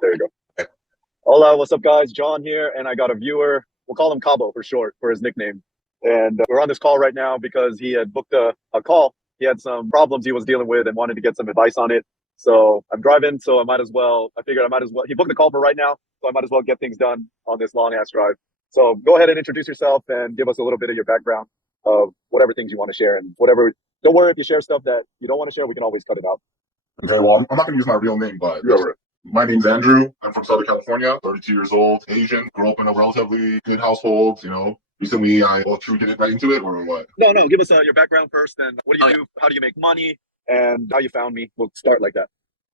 there you go. Hola, what's up, guys? John here, and I got a viewer. We'll call him Cabo for short, for his nickname. And we're on this call right now because he had booked a call. He had some problems he was dealing with and wanted to get some advice on it. So I'm driving, so I figured I might as well, he booked the call for right now, so I might as well get things done on this long ass drive. So go ahead and introduce yourself and give us a little bit of your background of whatever things you want to share and whatever. Don't worry if you share stuff that you don't want to share, we can always cut it out. Okay, well, I'm not going to use my real name, but my name's Andrew. I'm from Southern California, 32 years old, Asian, grew up in a relatively good household, Recently, should we get right into it or what? No, give us your background first and what do you do? How do you make money? And how you found me? We'll start like that.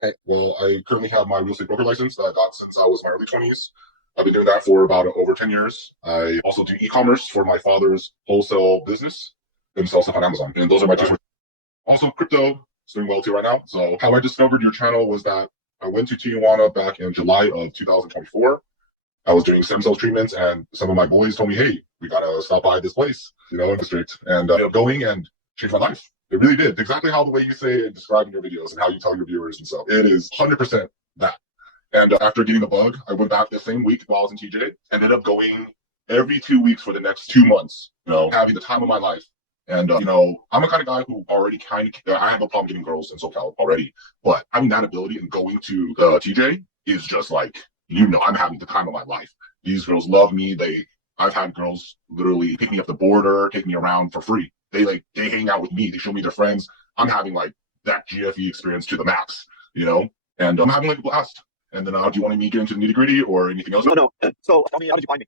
Okay, well, I currently have my real estate broker license that I got since I was in my early 20s. I've been doing that for about over 10 years. I also do e-commerce for my father's wholesale business and sell stuff on Amazon. And those are my two sources. Also, crypto is doing well too right now. So how I discovered your channel was that I went to Tijuana back in July of 2024. I was doing stem cell treatments, and some of my boys told me, hey, we got to stop by this place, in the district. And I ended up going and changed my life. It really did. Exactly how the way you say it and describe in your videos and how you tell your viewers and stuff. It is 100% that. And after getting the bug, I went back the same week while I was in TJ, ended up going every 2 weeks for the next 2 months, having the time of my life. And, I'm a kind of guy who already I have no problem getting girls in SoCal already, but having that ability and going to TJ is just like, I'm having the time of my life. These girls love me. I've had girls literally pick me up the border, take me around for free. They hang out with me. They show me their friends. I'm having like that GFE experience to the max, and I'm having like a blast. And then do you want me to get into the nitty gritty or anything else? No. So tell me, how did you find me?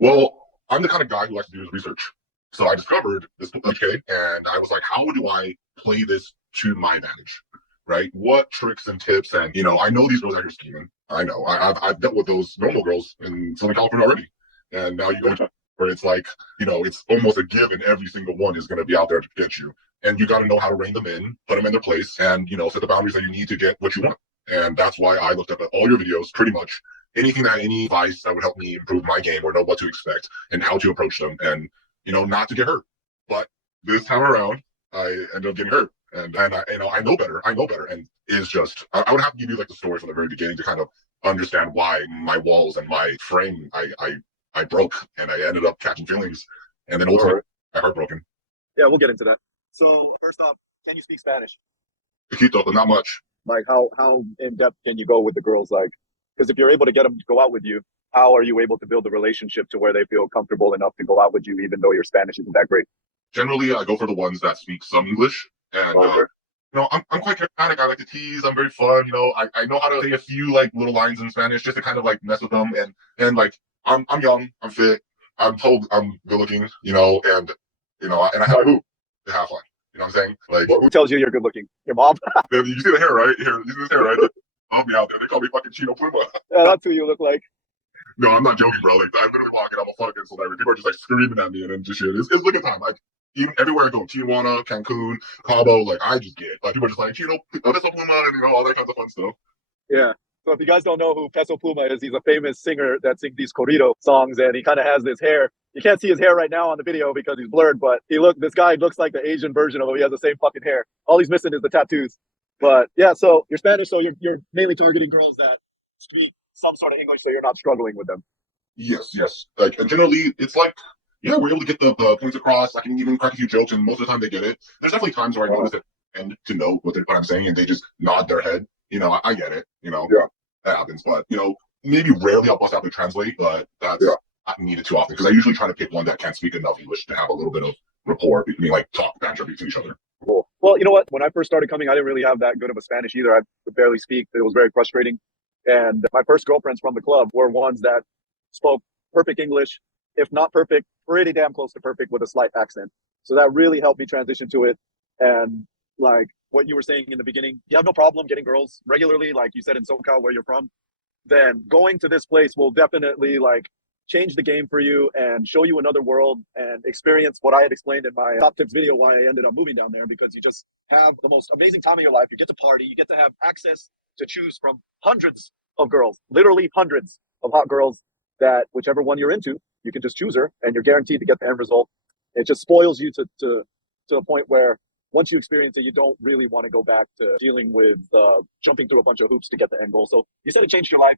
Well, I'm the kind of guy who likes to do his research. So I discovered this okay, and I was like, how do I play this to my advantage? Right? What tricks and tips? And I know these girls out here scheming. I know. I've dealt with those normal girls in Southern California already. And now you go to where it's like, it's almost a given every single one is going to be out there to get you. And you got to know how to rein them in, put them in their place, and set the boundaries that you need to get what you want. And that's why I looked up at all your videos, pretty much any advice that would help me improve my game or know what to expect and how to approach them and, not to get hurt. But this time around, I ended up getting hurt. And I know better. And it's just, I would have to give you like the story from the very beginning to kind of understand why my walls and my frame, I broke and I ended up catching feelings. And then ultimately, I heartbroken. Yeah, we'll get into that. So first off, can you speak Spanish? Poquito, but not much. Like how in depth can you go with the girls? Like, because if you're able to get them to go out with you, how are you able to build a relationship to where they feel comfortable enough to go out with you, even though your Spanish isn't that great? Generally, I go for the ones that speak some English, and I'm quite charismatic. I like to tease. I'm very fun. I know how to say a few like little lines in Spanish just to kind of like mess with them, and like I'm young, I'm fit, I'm told I'm good looking, and I have a hoop to have fun. You know what I'm saying? Like, who tells you you're good looking? Your mom? You see the hair, right? Here, you see this hair, right? Love me out there. They call me fucking Chino Pluma. Yeah, that's who you look like. No, I'm not joking, bro. Like, I'm literally walking, I'm a fucking celebrity. People are just like screaming at me and then just shit. It's looking time. Like, even everywhere I go, Tijuana, Cancun, Cabo, like, I just get like people are just like, Chino, Peso Pluma, and all that kinds of fun stuff. Yeah. So if you guys don't know who Peso Pluma is, he's a famous singer that sings these corrido songs, and he kind of has this hair. You can't see his hair right now on the video because he's blurred, but this guy looks like the Asian version of him. He has the same fucking hair. All he's missing is the tattoos. But yeah, so you're Spanish, so you're mainly targeting girls that speak some sort of English, so you're not struggling with them. Yes. Like, and generally, it's like, yeah, we're able to get the points across. I can even crack a few jokes, and most of the time they get it. There's definitely times where I notice it and to know what I'm saying, and they just nod their head. I get it. Yeah, that happens. But maybe rarely I'll bust out to translate, but that's not needed too often because I usually try to pick one that can't speak enough English to have a little bit of rapport between like talk banter between each other. Cool. Well, you know what? When I first started coming, I didn't really have that good of a Spanish either. I could barely speak. It was very frustrating. And my first girlfriends from the club were ones that spoke perfect English, if not perfect, pretty damn close to perfect with a slight accent. So that really helped me transition to it. And like what you were saying in the beginning, you have no problem getting girls regularly, like you said in SoCal where you're from, then going to this place will definitely like change the game for you and show you another world and experience what I had explained in my top tips video why I ended up moving down there, because you just have the most amazing time of your life. You get to party, you get to have access to choose from hundreds of girls, literally hundreds of hot girls that whichever one you're into, you can just choose her and you're guaranteed to get the end result. It just spoils you to a point where once you experience it, you don't really want to go back to dealing with jumping through a bunch of hoops to get the end goal. So you said it changed your life.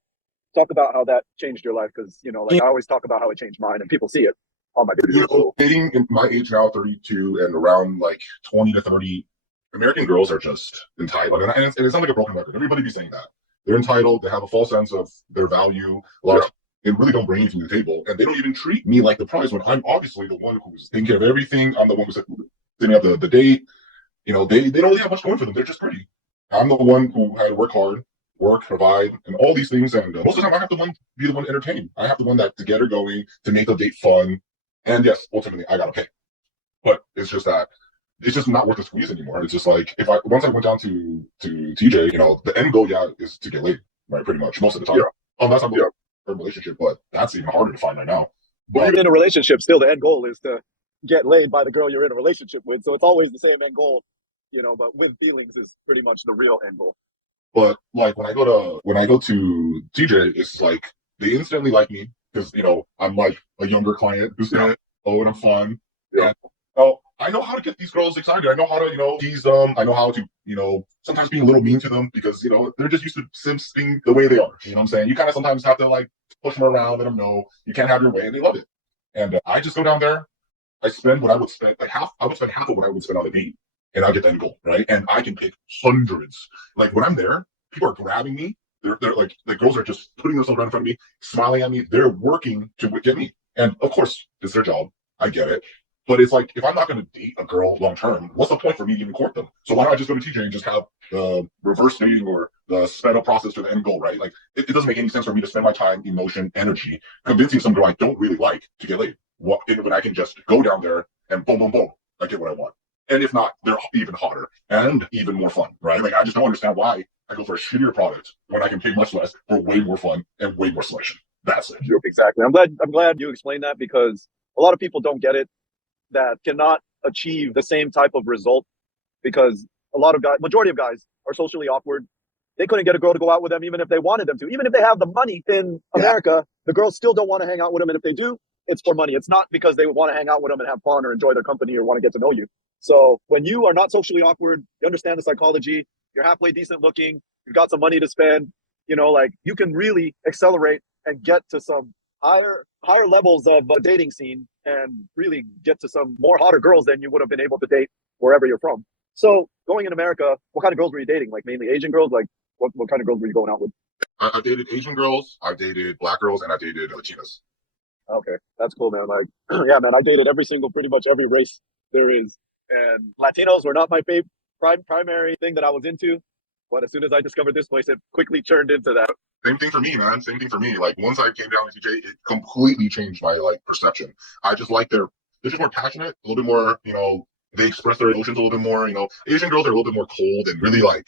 Talk about how that changed your life, because like I always talk about how it changed mine, and people see it on my videos. So dating in my age now, 32, and around like 20 to 30, American girls are just entitled. And it sounds like a broken record. Everybody be saying that. They're entitled. They have a false sense of their value. A lot of they really don't bring anything to the table. And they don't even treat me like the prize when I'm obviously the one who's taking care of everything. I'm the one who's setting up the date. They don't really have much going for them. They're just pretty. I'm the one who had to work hard, work, provide, and all these things. And most of the time, I have to be the one to entertain. I have the one that to get her going, to make the date fun. And yes, ultimately, I gotta pay. But it's just that it's just not worth the squeeze anymore. It's just like once I went down to TJ, the end goal, is to get laid, right? Pretty much most of the time. Unless I'm in a relationship, but that's even harder to find right now. But even in a relationship, still the end goal is to get laid by the girl you're in a relationship with. So it's always the same end goal, but with feelings is pretty much the real end goal. But like when I go to TJ, it's like they instantly like me because I'm like a younger client who's and I'm fun. And I know how to get these girls excited. I know how to tease them. I know how to sometimes be a little mean to them because they're just used to Sims being the way they are. You know what I'm saying? You kind of sometimes have to like push them around, let them know you can't have your way, and they love it. And I just go down there. I spend what I would spend half. I would spend half of what I would spend on a date, and I'll get the end goal, right? And I can pick hundreds. Like when I'm there, people are grabbing me. They're like the girls are just putting themselves right in front of me, smiling at me. They're working to get me, and of course, it's their job. I get it. But it's like, if I'm not going to date a girl long term, what's the point for me to even court them? So why don't I just go to TJ and just have the reverse dating or the sped up process to the end goal, right? Like, it doesn't make any sense for me to spend my time, emotion, energy convincing some girl I don't really like to get laid. When I can just go down there and boom, boom, boom, I get what I want. And if not, they're even hotter and even more fun, right? Like, I just don't understand why I go for a shittier product when I can pay much less for way more fun and way more selection. That's it. Exactly. I'm glad you explained that, because a lot of people don't get it, that cannot achieve the same type of result, because majority of guys are socially awkward. They couldn't get a girl to go out with them even if they wanted them to. Even if they have the money in America, the girls still don't want to hang out with them. And if they do, it's for money. It's not because they want to hang out with them and have fun or enjoy their company or want to get to know you. So when you are not socially awkward, you understand the psychology, you're halfway decent looking, you've got some money to spend, like you can really accelerate and get to some higher levels of dating scene and really get to some more hotter girls than you would have been able to date wherever you're from. So going in America, what kind of girls were you dating? Like mainly Asian girls? Like what kind of girls were you going out with? I've dated Asian girls, I've dated black girls, and I dated Latinas. Okay, that's cool, man. Like, yeah, man, I dated pretty much every race there is. And Latinos were not my primary thing that I was into. But as soon as I discovered this place, it quickly turned into that. Same thing for me, man. Same thing for me. Like once I came down to TJ, it completely changed my perception. I just like they're just more passionate, a little bit more, they express their emotions a little bit more. Asian girls are a little bit more cold and really like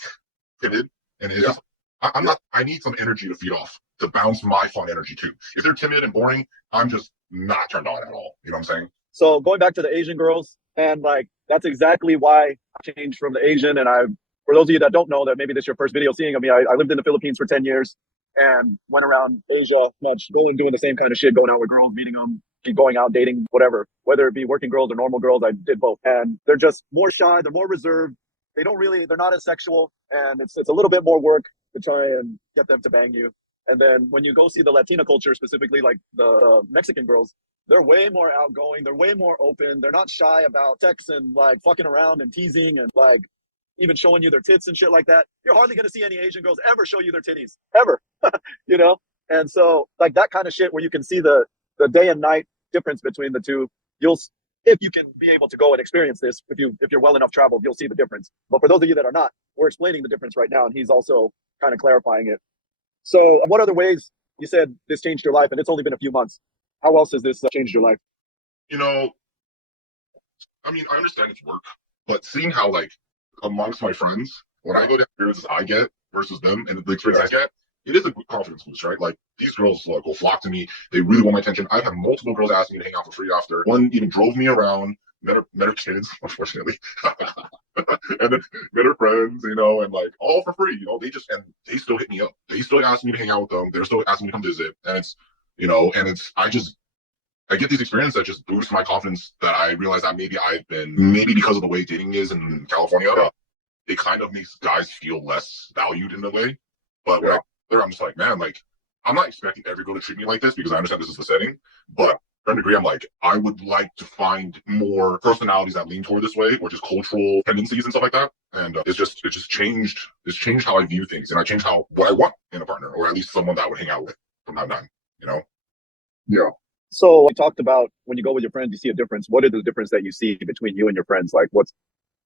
timid. And it's just I'm not I need some energy to feed off, to bounce my fun energy too. If they're timid and boring, I'm just not turned on at all. You know what I'm saying? So going back to the Asian girls, and like that's exactly why I changed from the Asian. And for those of you that don't know, that maybe this is your first video seeing of me, I lived in the Philippines for 10 years and went around Asia much, doing the same kind of shit, going out with girls, meeting them, keep going out, dating, whatever, whether it be working girls or normal girls. I did both. And they're just more shy. They're more reserved. They're not as sexual. And it's a little bit more work to try and get them to bang you. And then when you go see the Latina culture, specifically like the Mexican girls, they're way more outgoing. They're way more open. They're not shy about sex and like fucking around and teasing and like even showing you their tits and shit like that. You're hardly going to see any Asian girls ever show you their titties, ever, And so like that kind of shit where you can see the day and night difference between the two, if you can be able to go and experience this, if you're well enough traveled, you'll see the difference. But for those of you that are not, we're explaining the difference right now, and he's also kind of clarifying it. So what other ways, you said this changed your life, and it's only been a few months. How else has this changed your life? I mean, I understand it's work, but seeing how like amongst my friends, when I go down experiences I get versus them and the experience I get, it is a good confidence boost, right? Like these girls will flock to me. They really want my attention. I've had multiple girls ask me to hang out for free after. One even drove me around, met her kids, unfortunately. And then met her friends, and like all for free, they still hit me up. They still ask me to hang out with them. They're still asking me to come visit. And it's I get these experiences that just boost my confidence that I realize that maybe because of the way dating is in California, it kind of makes guys feel less valued in a way. But when I'm just like, man, like, I'm not expecting every girl to treat me like this because I understand this is the setting. But to a degree, I'm like, I would like to find more personalities that lean toward this way, or just cultural tendencies and stuff like that. And it's changed how I view things, and I changed what I want in a partner, or at least someone that I would hang out with from time to time. You know? Yeah. So we talked about when you go with your friends, you see a difference. What is the difference that you see between you and your friends? Like, what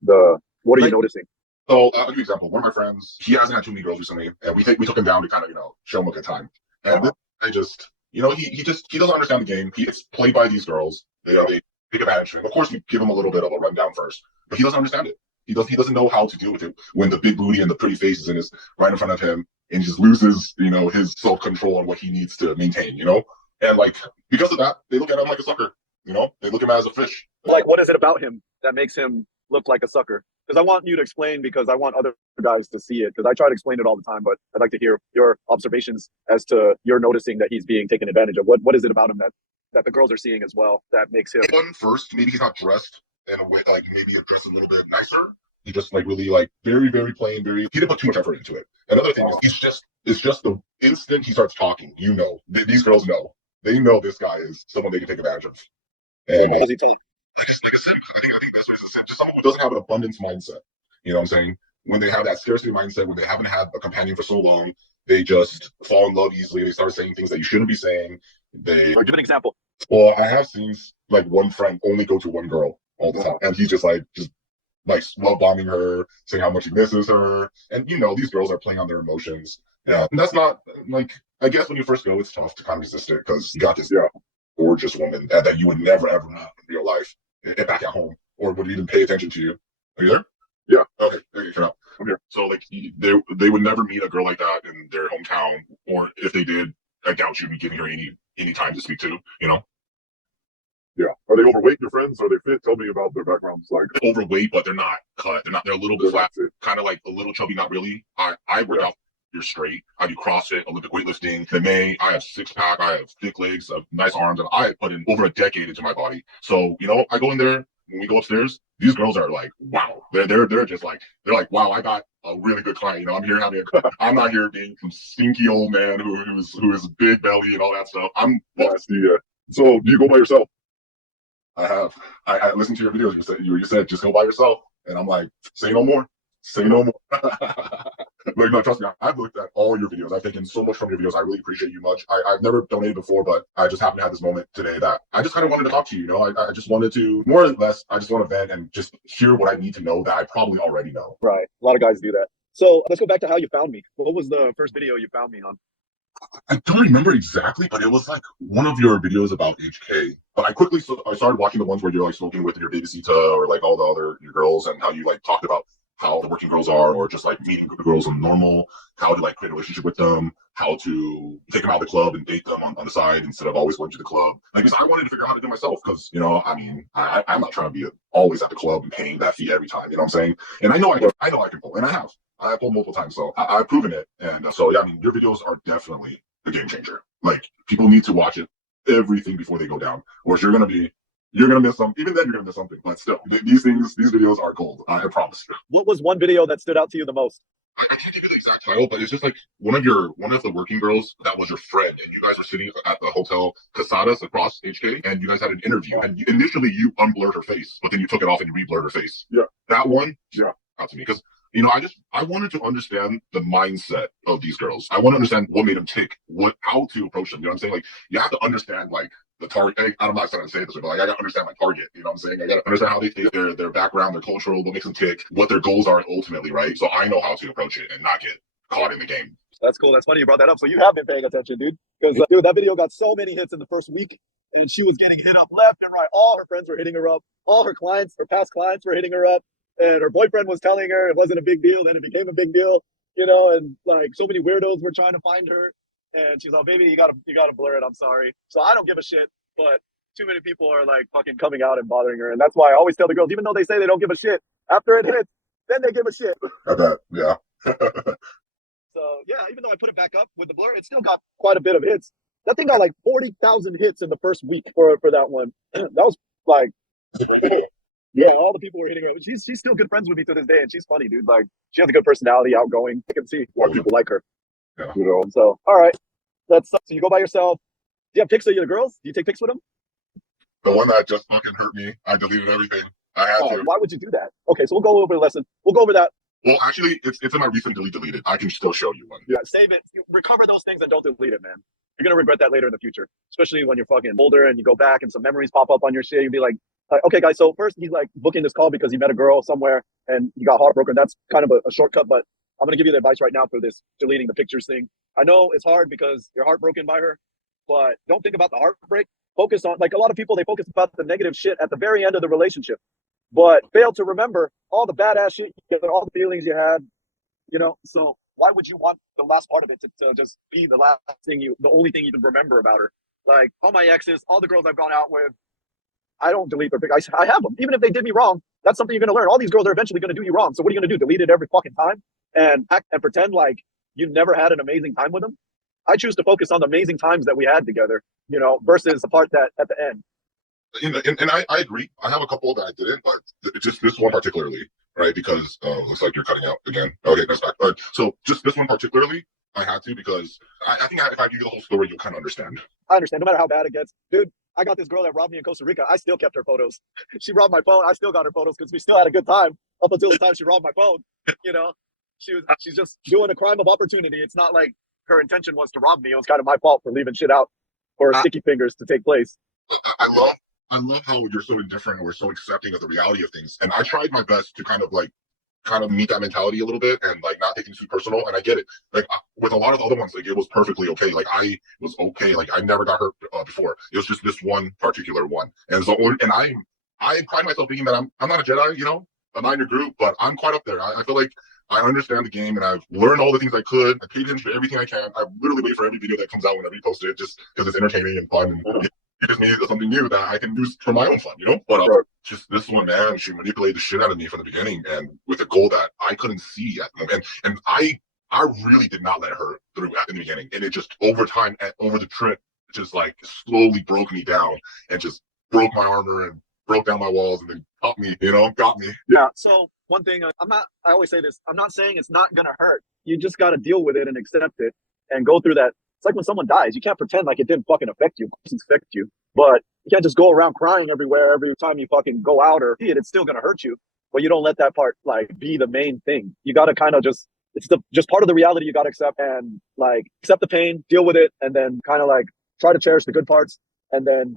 are you noticing? So I'll give you an example. One of my friends, he hasn't had too many girls recently, and we took him down to kind of show him a good time. And I just he doesn't understand the game. He gets played by these girls. They take advantage of him. Of course, we give him a little bit of a rundown first, but he doesn't understand it. He doesn't know how to deal with it when the big booty and the pretty faces is right in front of him, and he just loses his self control on what he needs to maintain. And like because of that, they look at him like a sucker. They look at him as a fish. Like, what is it about him that makes him look like a sucker? Because I want you to explain, because I want other guys to see it, because I try to explain it all the time, but I'd like to hear your observations as to you're noticing that he's being taken advantage of. What is it about him that the girls are seeing as well that makes him... One, first, maybe he's not dressed in a way, like maybe he's dressed a little bit nicer. He just like really like very, very plain, he didn't put too much effort into it. Another thing is it's just the instant he starts talking, these girls know. They know this guy is someone they can take advantage of. And What does he tell you? like I said, I think this is just someone who doesn't have an abundance mindset. You know what I'm saying? When they have that scarcity mindset, when they haven't had a companion for so long, they just fall in love easily. They start saying things that you shouldn't be saying. Or give an example. Well, I have seen like one friend only go to one girl all the time, and he's just like love bombing her, saying how much he misses her, and these girls are playing on their emotions. Yeah, and that's not like, I guess when you first go, it's tough to kind of resist it because you got this gorgeous woman that you would never ever meet in real life back at home, or would even pay attention to you. Are you there? Yeah. Okay. Shut up. I'm here. So like they would never meet a girl like that in their hometown, or if they did, I doubt you'd be giving her any time to speak to. Yeah. Are they overweight, your friends? Are they fit? Tell me about their backgrounds. Like, overweight, but they're not cut. They're a little bit flat, kind of like a little chubby, not really. I work out. You're straight. I do CrossFit, Olympic weightlifting, MMA. I have six-pack. I have thick legs, nice arms, and I put in over a decade into my body. So I go in there. When we go upstairs, these girls are like, wow. They're just like, wow, I got a really good client. I'm here having I'm not here being some stinky old man who is big belly and all that stuff. I'm nasty. So do you go by yourself? I have. I listened to your videos. You said just go by yourself, and I'm like, say no more. Say no more. Like, no, trust me. I've looked at all your videos. I've taken so much from your videos. I really appreciate you much. I've never donated before, but I just happened to have this moment today that I just kind of wanted to talk to you. I just wanted to, more or less, I just want to vent and just hear what I need to know that I probably already know. Right. A lot of guys do that. So let's go back to how you found me. What was the first video you found me on? I don't remember exactly, but it was like one of your videos about HK. But I started watching the ones where you're like smoking with your babysitter or like all the other your girls, and how you like talked about how the working girls are, or just like meeting girls in normal, how to like create a relationship with them, how to take them out of the club and date them on the side instead of always going to the club. Like, because I wanted to figure out how to do it myself, because I mean, I'm not trying to be always at the club and paying that fee every time. You know what I'm saying? And I know I can pull, and I have. I pulled multiple times, so I've proven it. And so yeah, I mean, your videos are definitely a game changer. Like, people need to watch it everything before they go down, or you're gonna miss something. Even then, you're gonna miss something. But still, these videos are gold. I promise you. What was one video that stood out to you the most? I can't give you the exact title, but it's just like one of the working girls that was your friend, and you guys were sitting at the hotel Casadas across HK, and you guys had an interview. And initially, you unblurred her face, but then you took it off and you reblurred her face. Yeah, that one. Yeah, out to me, because I wanted to understand the mindset of these girls. I want to understand what made them tick, how to approach them. You know what I'm saying? Like, you have to understand like the target. I'm not trying to say it this way, but like, I got to understand my target. You know what I'm saying? I got to understand how they think, their background, their cultural, what makes them tick, what their goals are ultimately, right? So I know how to approach it and not get caught in the game. That's cool. That's funny you brought that up. So you have been paying attention, dude. Because dude, that video got so many hits in the first week, and she was getting hit up left and right. All her friends were hitting her up. All her clients, her past clients, were hitting her up. And her boyfriend was telling her it wasn't a big deal. Then it became a big deal, and like so many weirdos were trying to find her. And she's like, baby, you gotta blur it. I'm sorry. So I don't give a shit, but too many people are like fucking coming out and bothering her. And that's why I always tell the girls, even though they say they don't give a shit, after it hits, then they give a shit. I bet, yeah. So yeah, even though I put it back up with the blur, it still got quite a bit of hits. That thing got like 40,000 hits in the first week for that one. That was like, yeah, all the people were hitting her. She's still good friends with me to this day, and she's funny, dude. Like, she has a good personality, outgoing. I can see why people like her. Yeah. You know. So, all right, so you go by yourself. Do you have pics of your girls? Do you take pics with them? The one that just fucking hurt me, I deleted everything. I had to. Why would you do that? Okay, so we'll go over the lesson. We'll go over that. Well, actually, it's in my recent deleted. I can still show you one. Yeah, save it. Recover those things and don't delete it, man. You're gonna regret that later in the future, especially when you're fucking older and you go back and some memories pop up on your shit. You'll be like, okay, guys. So first, he's like booking this call because he met a girl somewhere and he got heartbroken. That's kind of a shortcut, but I'm gonna give you the advice right now for this deleting the pictures thing. I know it's hard because you're heartbroken by her, but don't think about the heartbreak. Focus on, like, a lot of people, they focus about the negative shit at the very end of the relationship, but fail to remember all the badass shit, all the feelings you had, you know. So why would you want the last part of it to just be the only thing you can remember about her? Like, all my exes, all the girls I've gone out with, I don't delete their pictures. I have them. Even if they did me wrong, that's something you're going to learn. All these girls are eventually going to do you wrong. So what are you going to do? Delete it every fucking time and act and pretend like you never had an amazing time with them? I choose to focus on the amazing times that we had together, you know, versus the part that at the end. And I agree. I have a couple that I didn't, but just this one particularly, right? Because looks like you're cutting out again. Okay, that's back. So just this one particularly, I had to because I think if I give you the whole story, you'll kind of understand. I understand. No matter how bad it gets, dude. I got this girl that robbed me in Costa Rica. I still kept her photos. She robbed my phone. I still got her photos because we still had a good time up until the time she robbed my phone. You know, she's just doing a crime of opportunity. It's not like her intention was to rob me. It was kind of my fault for leaving shit out for sticky fingers to take place. I love how you're so indifferent and we're so accepting of the reality of things. And I tried my best to kind of meet that mentality a little bit and like not taking it too personal. And I get it. Like with a lot of the other ones, like it was perfectly okay. Like I was okay. Like I never got hurt before. It was just this one particular one. And so, and I pride myself thinking that I'm not a Jedi, you know, I'm not in your group, but I'm quite up there. I feel like I understand the game and I've learned all the things I could. I paid attention to everything I can. I literally wait for every video that comes out whenever you post it, just because it's entertaining and fun. And it gives me something new that I can use for my own fun, you know? But just this one, man, she manipulated the shit out of me from the beginning and with a goal that I couldn't see at the moment. And I really did not let her through in the beginning. And it just over time, over the trip, just like slowly broke me down and just broke my armor and broke down my walls and then got me, you know, got me. Yeah. So one thing, I always say this, I'm not saying it's not going to hurt. You just got to deal with it and accept it and go through that. It's like when someone dies, you can't pretend like it didn't fucking affect you. It affect you, but you can't just go around crying everywhere every time you fucking go out or see it. It's still going to hurt you, but you don't let that part like be the main thing. You got to kind of just, just part of the reality you got to accept and like accept the pain, deal with it, and then kind of like try to cherish the good parts and then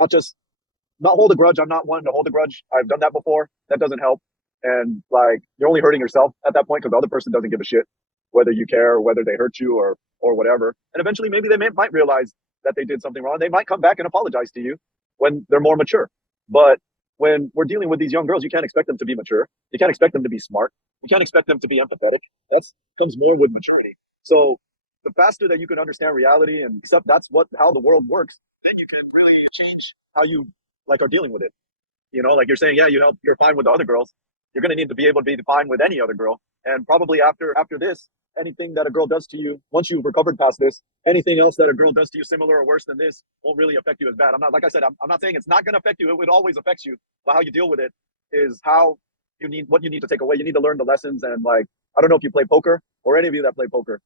not hold a grudge. I'm not one to hold a grudge. I've done that before. That doesn't help. And like, you're only hurting yourself at that point because the other person doesn't give a shit whether you care or whether they hurt you or whatever. And eventually maybe they might realize that they did something wrong. They might come back and apologize to you when they're more mature. But when we're dealing with these young girls, you can't expect them to be mature. You can't expect them to be smart. You can't expect them to be empathetic. That comes more with maturity. So the faster that you can understand reality and accept how the world works, then you can really change how you like are dealing with it. You know, like you're saying, yeah, you're fine with the other girls. You're going to need to be able to be fine with any other girl. And probably after this, anything that a girl does to you, once you've recovered past this, anything else that a girl does to you similar or worse than this won't really affect you as bad. Like I said, I'm not saying it's not going to affect you. It always affects you. But how you deal with it is what you need to take away. You need to learn the lessons. And like, I don't know if you play poker or any of you that play poker.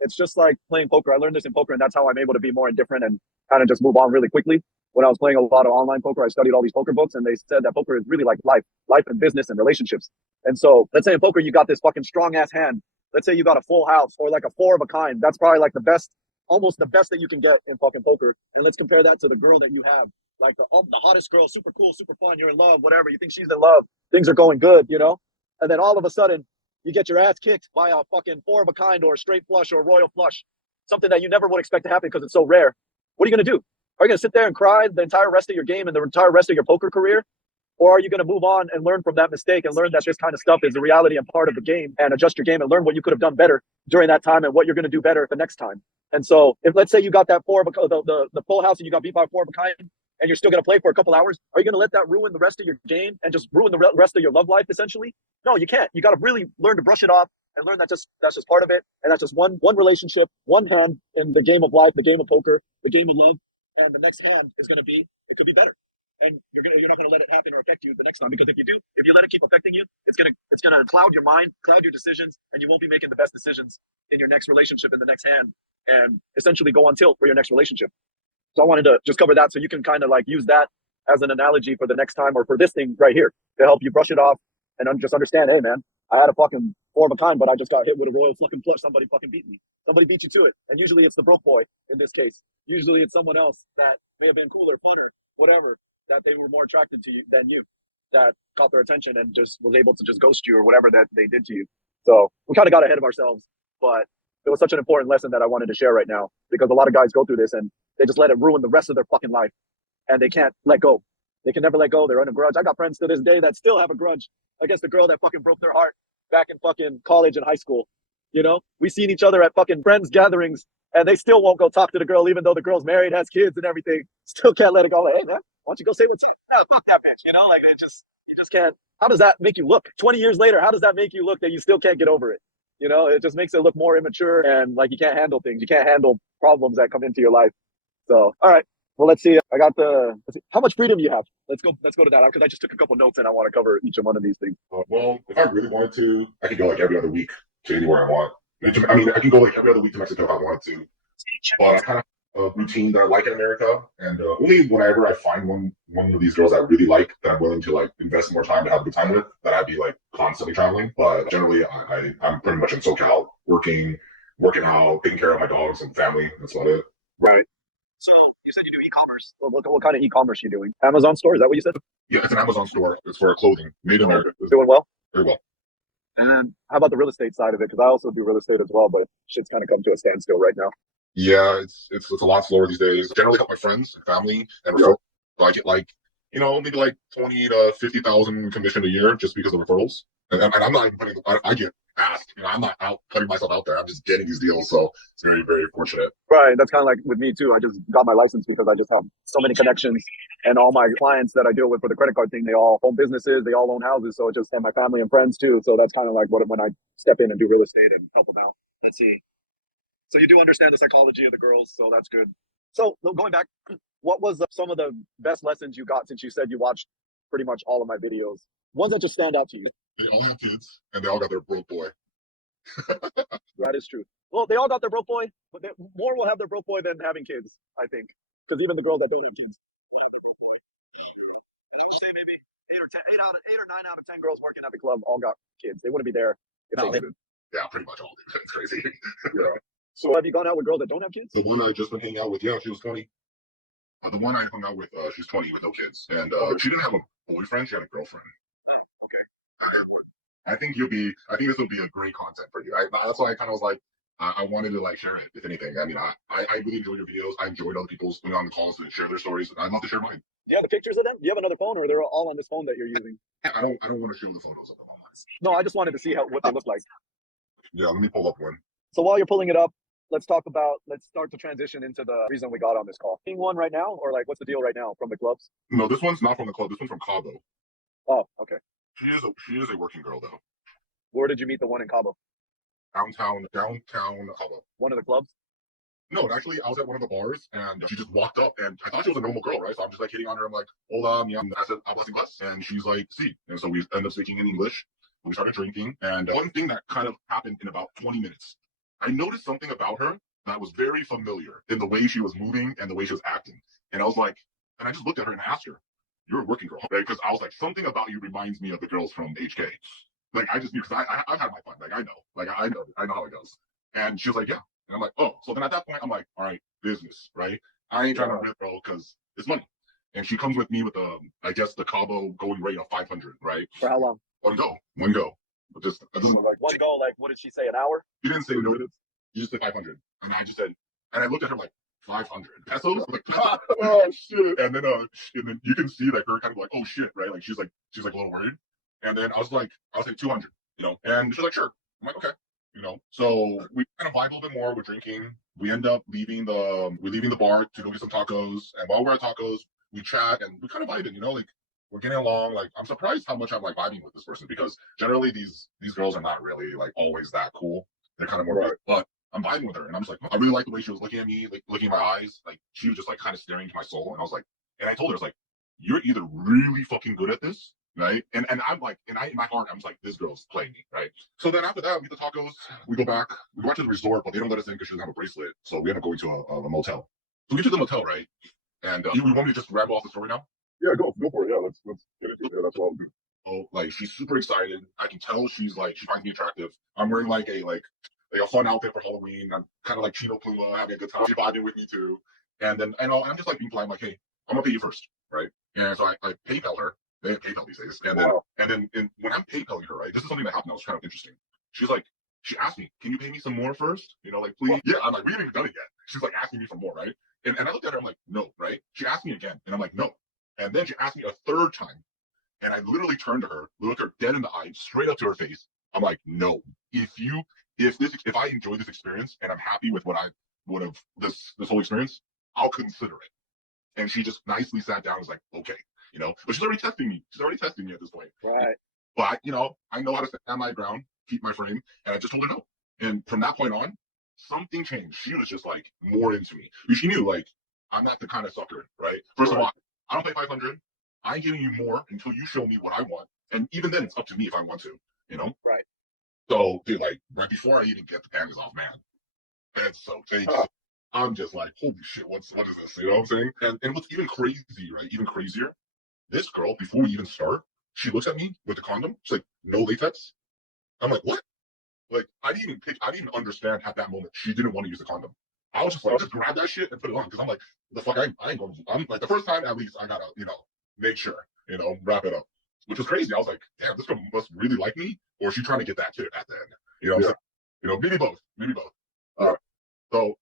It's just like playing poker. I learned this in poker, and that's how I'm able to be more indifferent and kind of just move on really quickly. When I was playing a lot of online poker, I studied all these poker books, and they said that poker is really like life and business and relationships. And so let's say in poker, you got this fucking strong ass hand. Let's say you got a full house or like a 4 of a kind. That's probably like almost the best that you can get in fucking poker. And let's compare that to the girl that you have, like the hottest girl, super cool, super fun. You're in love, whatever. You think she's in love. Things are going good, you know? And then all of a sudden you get your ass kicked by a fucking 4 of a kind or a straight flush or a royal flush, something that you never would expect to happen because it's so rare. What are you going to do? Are you going to sit there and cry the entire rest of your game and the entire rest of your poker career? Or are you going to move on and learn from that mistake and learn that this kind of stuff is a reality and part of the game and adjust your game and learn what you could have done better during that time and what you're going to do better the next time? And so if let's say you got that the full house and you got beat by a 4 of a kind and you're still going to play for a couple hours, are you going to let that ruin the rest of your game and just ruin the rest of your love life essentially? No, you can't. You got to really learn to brush it off, and learn that that's just part of it, and that's just one relationship, one hand in the game of life, the game of poker, the game of love, and the next hand is gonna be it could be better. And you're not gonna let it happen or affect you the next time, because if you do, if you let it keep affecting you, it's gonna cloud your mind, cloud your decisions, and you won't be making the best decisions in your next relationship in the next hand, and essentially go on tilt for your next relationship. So I wanted to just cover that so you can kind of like use that as an analogy for the next time, or for this thing right here, to help you brush it off and just understand, hey man, I had a fucking four of a kind, but I just got hit with a royal fucking flush. Somebody fucking beat me. Somebody beat you to it. And usually it's the broke boy in this case. Usually it's someone else that may have been cooler, funner, whatever, that they were more attracted to you than you, that caught their attention and just was able to just ghost you or whatever that they did to you. So we kind of got ahead of ourselves, but it was such an important lesson that I wanted to share right now, because a lot of guys go through this and they just let it ruin the rest of their fucking life, and they can't let go. They can never let go. They're in a grudge. I got friends to this day that still have a grudge against the girl that fucking broke their heart back in fucking college and high school. You know, we seen each other at fucking friends gatherings, and they still won't go talk to the girl, even though the girl's married, has kids and everything. Still can't let it go. Like, hey man, why don't you go say what's up? No, fuck that bitch. You know, like you just can't. How does that make you look? 20 years later, how does that make you look that you still can't get over it? You know, it just makes it look more immature, and like you can't handle things. You can't handle problems that come into your life. So, all right. Well, let's see. I got let's see. How much freedom do you have? Let's go to that, because I just took a couple notes and I want to cover each and one of these things. Well, if I really wanted to, I could go like every other week to anywhere I want. I mean, I can go like every other week to Mexico if I wanted to. But I kind of have a routine that I like in America, and only whenever I find one of these girls I really like, that I'm willing to like invest more time to have a good time with, that I'd be like constantly traveling. But generally, I'm pretty much in SoCal, working out, taking care of my dogs and family. That's about it. Right. So you said you do e-commerce. Well, what kind of e-commerce are you doing? Amazon store? Is that what you said? Yeah, it's an Amazon store. It's for clothing, made in America. It's Doing well. very well. And how about the real estate side of it? Because I also do real estate as well, but shit's kind of come to a standstill right now. Yeah, it's a lot slower these days. Generally help my friends and family and referrals. So I get like, maybe like 20 to 50,000 commission a year just because of referrals. And I'm not even I get asked, I'm not out putting myself out there. I'm just getting these deals. So it's very, very fortunate. Right. That's kind of like with me too. I just got my license because I just have so many connections, and all my clients that I deal with for the credit card thing, they all own businesses, they all own houses. So it just, and my family and friends too. So that's kind of like when I step in and do real estate and help them out. Let's see. So you do understand the psychology of the girls, so that's good. So going back, what was some of the best lessons you got, since you said you watched pretty much all of my videos? Ones that just stand out to you. They all have kids and they all got their broke boy. That is true. Well, they all got their broke boy, but more will have their broke boy than having kids, I think. Because even the girls that don't have kids will have their broke boy. And I would say maybe 8 or 9 out of 10 girls working at the club all got kids. They wouldn't be there if they didn't. Yeah, pretty much all. It's crazy. Yeah. So have you gone out with girls that don't have kids? The one I just been hanging out with, yeah, she was 20. The one I hung out with, she's 20 with no kids, and she didn't have a boyfriend; she had a girlfriend. I think I think this will be a great content for you. That's why I kind of was like, I wanted to like share it. If anything, I mean, I really enjoy your videos. I enjoyed other people's putting on the calls to share their stories. I'd love to share mine. Yeah, the pictures of them. Do you have another phone, or they're all on this phone that you're using? I don't want to show the photos of them online. No, I just wanted to see what they look like. Yeah, let me pull up one. So while you're pulling it up, let's start to transition into the reason we got on this call. Seeing one right now, or like what's the deal right now from the clubs? No, this one's not from the club. This one's from Cabo. Oh, okay. She is a working girl though. Where did you meet the one in Cabo? Downtown Cabo. One of the clubs? No, actually, I was at one of the bars, and she just walked up, and I thought she was a normal girl, right? So I'm just like hitting on her. I'm like, hola, yeah. I said, hablas inglés? And she's like, sí. And so we ended up speaking in English. We started drinking, and one thing that kind of happened in about 20 minutes, I noticed something about her that was very familiar in the way she was moving and the way she was acting. And I was like, and I just looked at her and asked her, you're a working girl, right? Because I was like, something about you reminds me of the girls from HK. Like, I just knew, because I've had my fun. Like, I know how it goes. And she was like, yeah. And I'm like, oh. So then at that point, I'm like, all right, business, right? I ain't trying to rip, bro, because it's money. And she comes with me with I guess the Cabo going rate of 500, right? For how long? One go. But just that doesn't like one go. Like, what did she say? An hour? She didn't say no. She just said 500, and I just said, and I looked at her like 500 pesos. Like, oh shit! And then you can see like her kind of like, oh shit, right? Like she's like a little worried. And then I was like 200, and she's like, sure. I'm like, okay, So we kind of vibe a little bit more. We're drinking. We end up leaving the bar to go get some tacos. And while we're at tacos, we chat and we kind of vibe, like we're getting along. Like, I'm surprised how much I'm like vibing with this person because generally these girls are not really like always that cool. They're kind of more, Right. but I'm vibing with her, and I'm just like, I really like the way she was looking at me, like looking in my eyes. Like, she was just like kind of staring into my soul, and I was like, and I told her, I was like, you're either really fucking good at this, right? And I'm like, and I in my heart, I'm just like, this girl's playing me, right? So then after that, we get the tacos, we go back, we go back to the resort, but they don't let us in because she doesn't have a bracelet, so we end up going to a motel. So we get to the motel, right? And you want me to just ramble off the story now? Yeah, go for it. Yeah, let's get into it. Yeah, that's what I'll do. So like she's super excited. I can tell she's like she finds me attractive. I'm wearing like a fun outfit for Halloween. I'm kind of like Chino Pluma, having a good time. She's vibing with me too. And then I'm just like being polite. I'm like, hey, I'm gonna pay you first, right? And so I PayPal her. They have PayPal these days. Wow. And when I'm PayPaling her, right, this is something that happened that was kind of interesting. She's like, she asked me, can you pay me some more first? You know, like please. Yeah, I'm like, we haven't even done it yet. She's like asking me for more, right? And I looked at her, I'm like, no, right? She asked me again, and I'm like, no. And then she asked me a third time. And I literally turned to her, looked her dead in the eye, straight up to her face. I'm like, no. If I enjoy this experience and I'm happy with what I would have this whole experience, I'll consider it. And she just nicely sat down and was like, okay, but she's already testing me. She's already testing me at this point. Right. But I know how to stand my ground, keep my frame, and I just told her no. And from that point on, something changed. She was just like more into me. She knew like I'm not the kind of sucker, right? First of Right. all, I don't pay 500. I ain't giving you more until you show me what I want. And even then, it's up to me if I want to, you know? Right. So, dude, like, right before I even get the panties off, man, it's so fake. Huh. I'm just like, holy shit, what is this? You know what I'm saying? And what's even crazy, right? Even crazier, this girl, before we even start, she looks at me with the condom. She's like, no latex. I'm like, what? Like, I didn't even understand at that moment she didn't want to use the condom. I was just like, just grab that shit and put it on. Cause I'm like, the fuck, I ain't going to, I'm like, the first time at least I gotta, make sure, wrap it up. Which was crazy. I was like, damn, this girl must really like me, or is she trying to get that tip at the end? You know what I'm saying? Maybe both, maybe both. Yeah. So,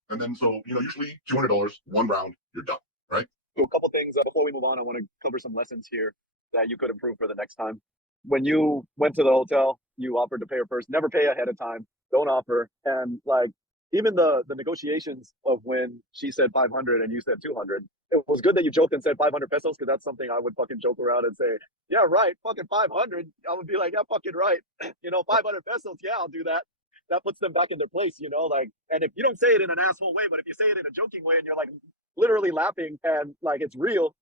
usually $200, one round, you're done, right? So a couple things before we move on, I want to cover some lessons here that you could improve for the next time. When you went to the hotel, you offered to pay her first. Never pay ahead of time. Don't offer. And like even the negotiations of when she said 500 and you said 200, it was good that you joked and said 500 pesos because that's something I would fucking joke around and say, yeah, right, fucking 500. I would be like, yeah, fucking right. 500 pesos. Yeah, I'll do that. That puts them back in their place, like, and if you don't say it in an asshole way, but if you say it in a joking way and you're like literally laughing and like it's real,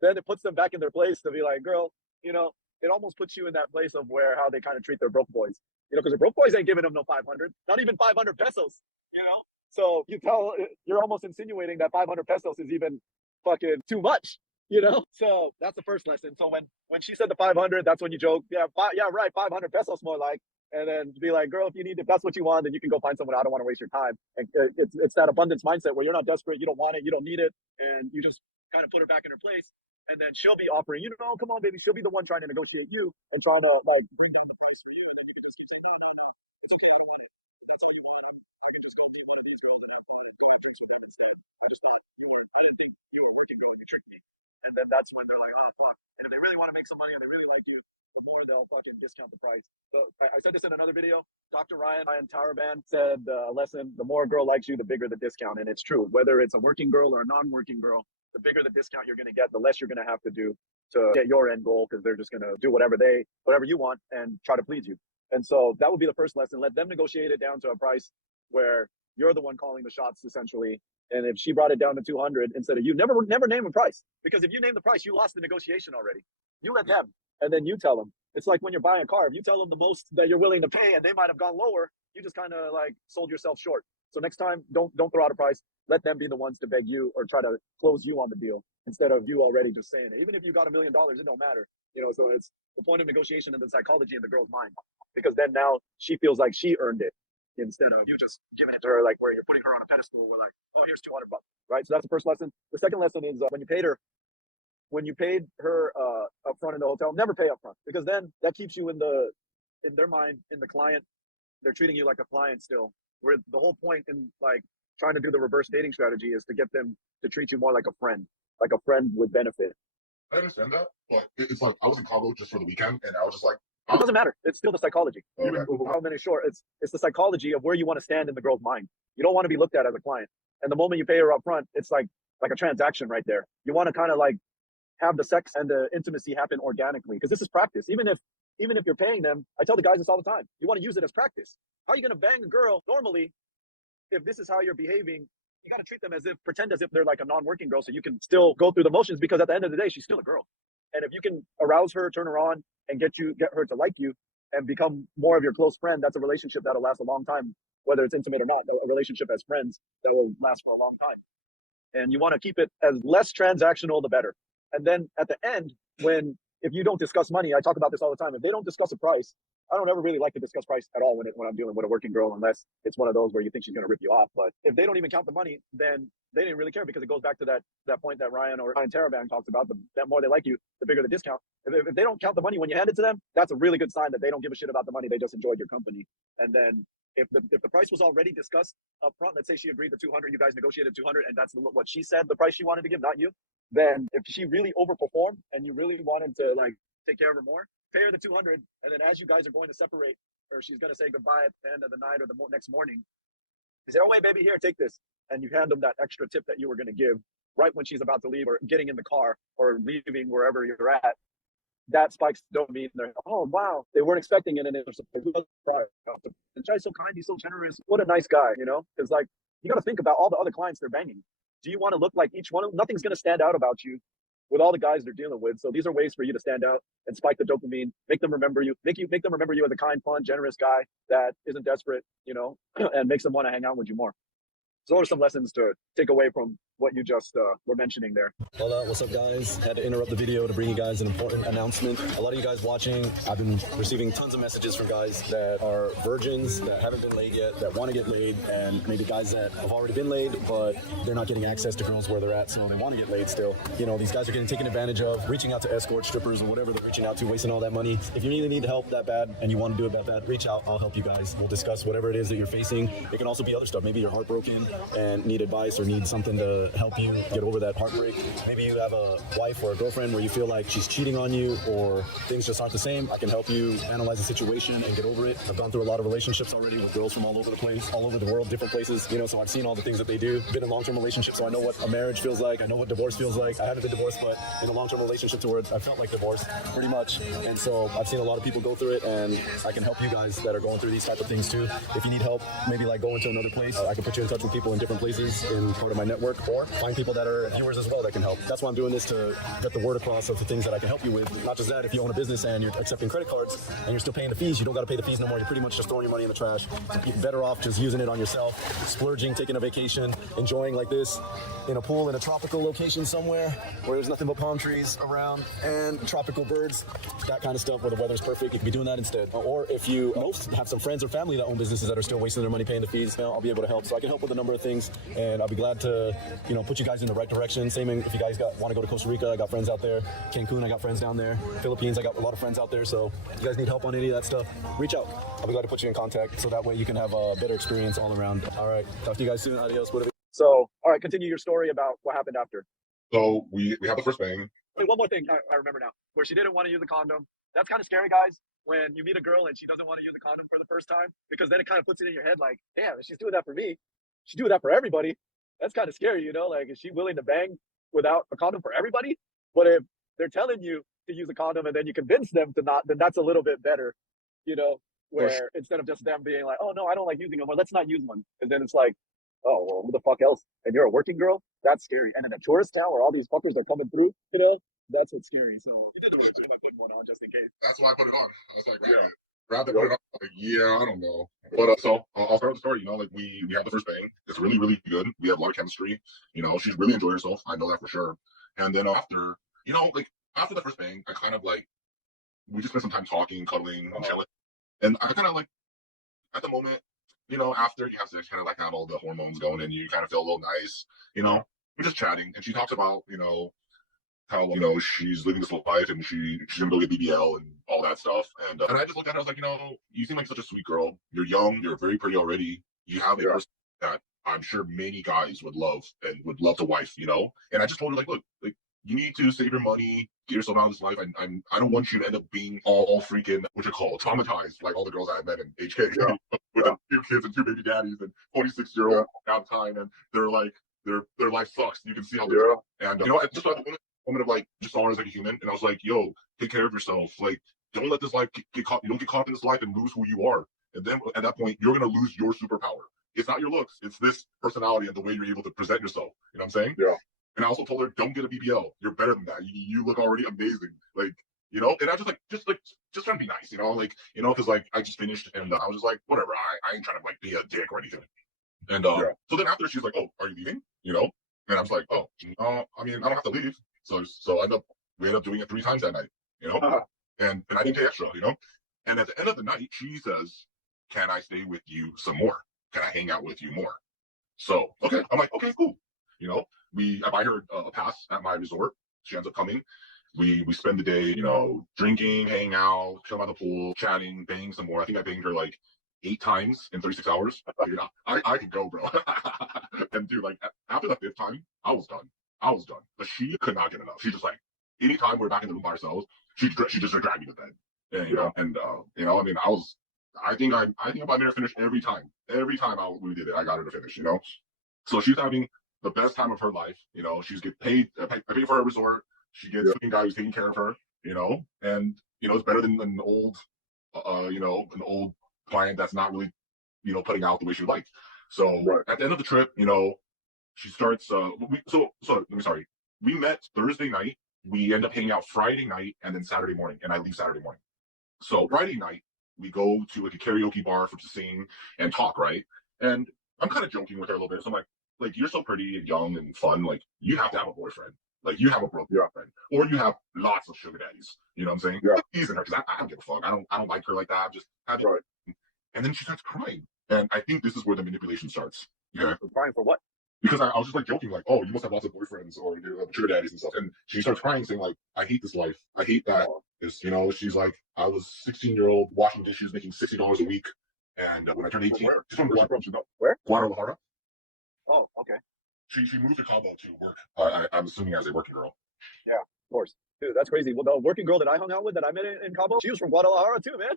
then it puts them back in their place to be like, girl, it almost puts you in that place of where how they kind of treat their broke boys, because the broke boys ain't giving them no 500, not even 500 pesos, So you're almost insinuating that 500 pesos is even fucking too much. So that's the first lesson. So when she said the 500, that's when you joke, yeah, yeah, right, 500 pesos more like, and then be like, girl, if that's what you want, then you can go find someone. I don't want to waste your time. And it's that abundance mindset where you're not desperate, you don't want it, you don't need it, and you just kind of put her back in her place. And then she'll be offering, come on, baby. She'll be the one trying to negotiate you and trying to like bring down the price for you. And then you can just keep saying, no, no, no, it's okay. That's all you want. You can just go to one of these girls and that's just what happens down. I didn't think you were a working girl. You tricked me. And then that's when they're like, oh, fuck. And if they really want to make some money and they really like you, the more they'll fucking discount the price. So I said this in another video. Dr. Ryan Towerband said a lesson, the more a girl likes you, the bigger the discount. And it's true. Whether it's a working girl or a non-working girl, the bigger the discount you're going to get, the less you're going to have to do to get your end goal, because they're just going to do whatever you want and try to please you. And so that would be the first lesson. Let them negotiate it down to a price where you're the one calling the shots, essentially. And if she brought it down to 200 instead of you, never name a price, because if you name the price, you lost the negotiation already. You let them, and then you tell them. It's like when you're buying a car. If you tell them the most that you're willing to pay, and they might have gone lower, you just kind of like sold yourself short. So next time, don't throw out a price. Let them be the ones to beg you or try to close you on the deal instead of you already just saying it. Even if you got $1 million, it don't matter. So it's the point of negotiation and the psychology in the girl's mind, because then now she feels like she earned it, instead of you just giving it to her, like where you're putting her on a pedestal. We're like, oh, here's $200, right? So that's the first lesson. The second lesson is when you paid her up front in the hotel, never pay up front, because then that keeps you in their mind, in the client. They're treating you like a client still. Where the whole point in like trying to do the reverse dating strategy is to get them to treat you more like a friend with benefit. I understand that, but it's like I was in Cabo just for the weekend, and I was just like, It doesn't matter. It's still the psychology. okay. Even how many short, it's the psychology of where you want to stand in the girl's mind. You don't want to be looked at as a client. And the moment you pay her up front, it's like a transaction right there. You want to kind of like have the sex and the intimacy happen organically, because this is practice. Even if you're paying them, I tell the guys this all the time. You want to use it as practice. How are you going to bang a girl normally if this is how you're behaving? You got to treat them pretend as if they're like a non-working girl, so you can still go through the motions, because at the end of the day, she's still a girl. And if you can arouse her, turn her on, and get her to like you and become more of your close friend, that's a relationship that'll last a long time, whether it's intimate or not. A relationship as friends that will last for a long time. And you want to keep it as less transactional, the better. And then at the end, if you don't discuss money, I talk about this all the time. If they don't discuss a price, I don't ever really like to discuss price at all when I'm dealing with a working girl, unless it's one of those where you think she's going to rip you off. But if they don't even count the money, then they didn't really care, because it goes back to that point that Ryan Tarabang talks about. The more they like you, the bigger the discount. If they don't count the money when you hand it to them, that's a really good sign that they don't give a shit about the money. They just enjoyed your company. And then if the price was already discussed up front, let's say she agreed to 200, you guys negotiated 200, and that's what she said, the price she wanted to give, not you. Then if she really overperformed and you really wanted to like take care of her more, pay her the 200. And then as you guys are going to separate, or she's going to say goodbye at the end of the night or the next morning, you say, oh, wait, baby, here, take this. And you hand them that extra tip that you were going to give right when she's about to leave, or getting in the car, or leaving wherever you're at. That spikes dopamine. They're, oh, wow, they weren't expecting it. And they're this guy's so kind, he's so generous. What a nice guy, It's like, you got to think about all the other clients they're banging. Do you want to look like each one of them? Nothing's going to stand out about you with all the guys they're dealing with. So these are ways for you to stand out and spike the dopamine, make them remember you, make them remember you as a kind, fun, generous guy that isn't desperate, and makes them want to hang out with you more. So what are some lessons to take away from what you just were mentioning there? Hola, what's up, guys? Had to interrupt the video to bring you guys an important announcement. A lot of you guys watching, I've been receiving tons of messages from guys that are virgins, that haven't been laid yet, that want to get laid, and maybe guys that have already been laid, but they're not getting access to girls where they're at, so they want to get laid still. These guys are getting taken advantage of, reaching out to escort strippers or whatever they're reaching out to, wasting all that money. If you really need help that bad and you want to do it that bad, reach out. I'll help you guys. We'll discuss whatever it is that you're facing. It can also be other stuff. Maybe you're heartbroken and need advice or need something to help you get over that heartbreak. Maybe you have a wife or a girlfriend where you feel like she's cheating on you, or things just aren't the same. I can help you analyze the situation and get over it. I've gone through a lot of relationships already with girls from all over the place, all over the world, different places, so I've seen all the things that they do. Been in long-term relationships, so I know what a marriage feels like. I know what divorce feels like. I haven't been divorced, but in a long-term relationship to where I felt like divorce pretty much. And so I've seen a lot of people go through it, and I can help you guys that are going through these type of things too. If you need help, maybe like going to another place, I can put you in touch with people in different places in part of my network, or find people that are viewers as well that can help. That's why I'm doing this, to get the word across of the things that I can help you with. Not just that, if you own a business and you're accepting credit cards and you're still paying the fees, you don't got to pay the fees no more. You're pretty much just throwing your money in the trash. You're better off just using it on yourself, splurging, taking a vacation, enjoying like this in a pool in a tropical location somewhere where there's nothing but palm trees around and tropical birds, that kind of stuff where the weather's perfect. You can be doing that instead. Or if you have some friends or family that own businesses that are still wasting their money paying the fees, I'll be able to help. So I can help with a number of things, and I'll be glad to, put you guys in the right direction. Same if you guys want to go to Costa Rica, I got friends out there. Cancun, I got friends down there. Philippines, I got a lot of friends out there. So if you guys need help on any of that stuff, reach out. I'll be glad to put you in contact, so that way you can have a better experience all around. All right, talk to you guys soon. Adios. So, all right, continue your story about what happened after. So we had the first bang. Wait, one more thing I remember now, where she didn't want to use a condom. That's kind of scary, guys, when you meet a girl and she doesn't want to use a condom for the first time, because then it kind of puts it in your head like, damn, if she's doing that for me, she's doing that for everybody. That's kind of scary, Like, is she willing to bang without a condom for everybody? But if they're telling you to use a condom and then you convince them to not, then that's a little bit better, where instead of just them being like, oh, no, I don't like using them, well, let's not use one. And then it's like, oh, well, who the fuck else? And you're a working girl? That's scary. And in a tourist town where all these fuckers are coming through, that's what's scary. So you did the right thing by putting one on just in case. That's why I put it on. I was like, yeah. Rather put it on, like, yeah, I don't know. But so I'll start with the story. Like we have the first bang. It's really, really good. We have a lot of chemistry. She's really enjoying herself. I know that for sure. And then after, after the first bang, I kind of like, we just spent some time talking, cuddling, and chilling. And I kind of like, at the moment, after you have to kind of like have all the hormones going and you kind of feel a little nice, we're just chatting. And she talks about, how, she's living this life and she's gonna go get BBL and all that stuff. And I just looked at her, I was like, you seem like such a sweet girl. You're young, you're very pretty already. You have a person that I'm sure many guys would love and would love to wife, And I just told her, like, look, like, you need to save your money, get yourself out of this life. I don't want you to end up being all freaking, what you call, traumatized, like all the girls I met in HK, with 2 kids and 2 baby daddies and 26-year-old out of time, and they're like, their life sucks. You can see how they're, and I just thought moment of like just saw her as like a human, and I was like, yo, take care of yourself. Like, don't let this life get caught. You don't get caught up in this life and lose who you are. And then at that point, you're gonna lose your superpower. It's not your looks. It's this personality and the way you're able to present yourself. You know what I'm saying? Yeah. And I also told her, don't get a BBL. You're better than that. You look already amazing. Like, you know, and I just trying to be nice, you know, like, you know, because like I just finished and I was just like, whatever. I ain't trying to like be a dick or anything. And so then after she's like, oh, are you leaving? You know, and I was like, oh, no, I mean, I don't have to leave. So we ended up doing it 3 times that night, you know, and I didn't pay extra, you know. And at the end of the night, she says, can I stay with you some more? Can I hang out with you more? So, okay. I'm like, okay, cool. You know, I buy her a pass at my resort. She ends up coming. We spend the day, you know, drinking, hanging out, chilling by the pool, chatting, banging some more. I think I banged her like 8 times in 36 hours. Dude, I could go, bro. And dude, like after the 5th time, I was done. But she could not get enough. She just like, anytime we're back in the room by ourselves, she just dragged me to bed. And, you know, you know, I mean, I think I made her finish every time. Every time we did it, I got her to finish, you know? So she's having the best time of her life. You know, she's get paid. I pay for her resort. She gets a guy who's taking care of her. You know, and you know it's better than an old, you know, an old client that's not really, you know, putting out the way she would like. So at the end of the trip, you know, she starts. So let me sorry. We met Thursday night. We end up hanging out Friday night and then Saturday morning, and I leave Saturday morning. So Friday night we go to like a karaoke bar to sing and talk, right? And I'm kind of joking with her a little bit. So I'm like you're so pretty and young and fun. Like you have to have a boyfriend. Like you have a broken girlfriend, or you have lots of sugar daddies. You know what I'm saying? Yeah. Teasing her because I don't give a fuck. I don't like her like that. I'm just having. Right. And then she starts crying, and I think this is where the manipulation starts. Yeah. Crying for what? Because I was just like joking, like, oh, you must have lots of boyfriends or sugar daddies and stuff. And she starts crying, saying like, I hate this life. I hate that. It's, you know, she's like, I was 16-year-old washing dishes, making $60 a week. And when I turned 18, she's from Where? Guadalajara. Oh, okay. She moved to Cabo to work. I'm assuming as a working girl. Yeah, of course. Dude, that's crazy. Well, the working girl that I hung out with, that I met in Cabo, she was from Guadalajara too, man.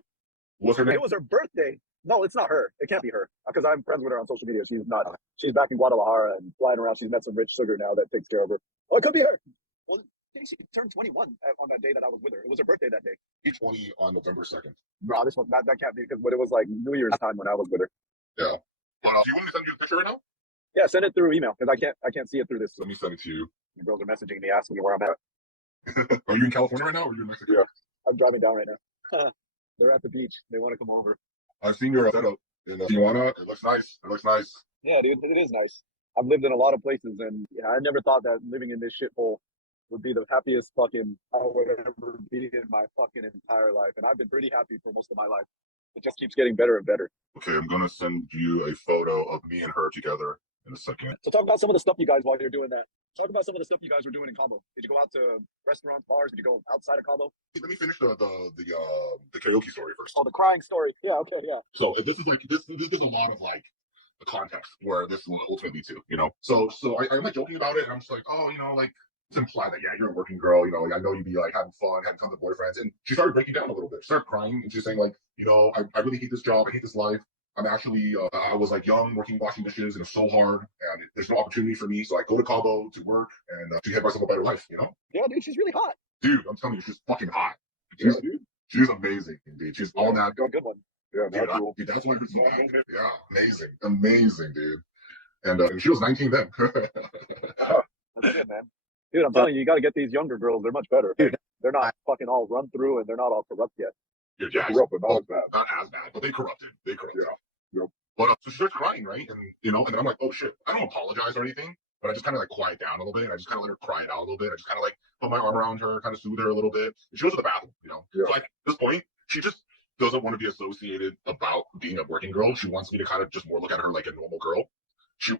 What's her name? It was her birthday. No, it's not her. It can't be her because I'm friends with her on social media. She's not. She's back in Guadalajara and flying around. She's met some rich sugar now that takes care of her. Oh, it could be her. Well, I think she turned 21 on that day that I was with her. It was her birthday that day. 20 on November 2nd. No, this one that can't be because but it was like New Year's time when I was with her. Yeah. Do you want me to send you a picture right now? Yeah, send it through email because I can't see it through this. Let me send it to you. The girls are messaging me asking me where I'm at. Are you in California right now or are you in Mexico? Yeah, I'm driving down right now. They're at the beach. They want to come over. I've seen your setup in Tijuana. It looks nice. Yeah, dude, it is nice. I've lived in a lot of places, and yeah, I never thought that living in this shithole would be the happiest fucking I would ever be in my fucking entire life. And I've been pretty happy for most of my life. It just keeps getting better and better. Okay, I'm gonna send you a photo of me and her together in a second. So talk about some of the stuff you guys while you're doing that. Talk about some of the stuff you guys were doing in Cabo. Did you go out to restaurants, bars? Did you go outside of Cabo? Let me finish the karaoke story first. Oh, the crying story. Yeah, okay, yeah. So this is like this gives a lot of like the context where this will ultimately lead to, you know. So I'm like joking about it, and I'm just like, oh, you know, like it's implied that yeah, you're a working girl, you know, like I know you'd be like having fun, having tons of boyfriends, and she started breaking down a little bit. She started crying, and she's saying like, you know, I really hate this job, I hate this life. I'm actually, I was like young, working, washing dishes, and it's so hard, and there's no opportunity for me. So I go to Cabo to work and to get myself a better life, you know? Yeah, dude, she's really hot. Dude, I'm telling you, she's fucking hot. She's amazing, dude. She's all that. Good one. Yeah, dude, that's why her so happy. Yeah, amazing, dude. And she was 19 then. That's good, man. Dude, I'm telling you, you got to get these younger girls. They're much better. They're not fucking all run through and they're not all corrupt yet. Yeah, not as bad, but they corrupted. Yeah. Yep. But so she starts crying, right? And you know, and then I'm like, oh shit, I don't apologize or anything, but I just kind of like quiet down a little bit. I just kind of let her cry it out a little bit. I just kind of like put my arm around her, kind of soothe her a little bit. And she goes to the bathroom, you know. Yeah. So like at this point, she just doesn't want to be associated about being a working girl. She wants me to kind of just more look at her like a normal girl.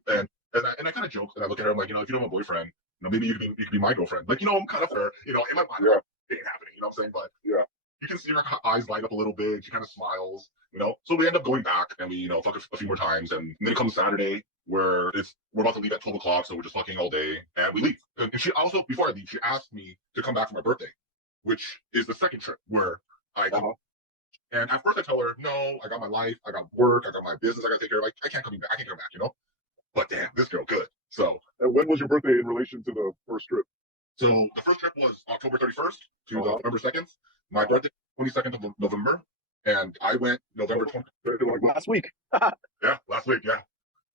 And I kind of joke and I look at her. I'm like, you know, if you don't have a boyfriend, you know, maybe you could be my girlfriend. Like, you know, I'm kind of her. You know, in my mind, it ain't happening. You know what I'm saying? But yeah. You can see her eyes light up a little bit. She kind of smiles, you know. So we end up going back and we, you know, fuck a few more times. And then it comes Saturday where we're about to leave at 12 o'clock. So we're just fucking all day and we leave. And she also, before I leave, she asked me to come back for my birthday, which is the second trip where I come. And at first I tell her, no, I got my life, I got work, I got my business, I got to take care of. Like, I can't come back, you know. But damn, this girl good. So. And when was your birthday in relation to the first trip? So the first trip was October 31st to the Uh-huh. November 2nd. My birthday, 22nd of November, and I went November 20th. Like last week. Yeah, last week. Yeah,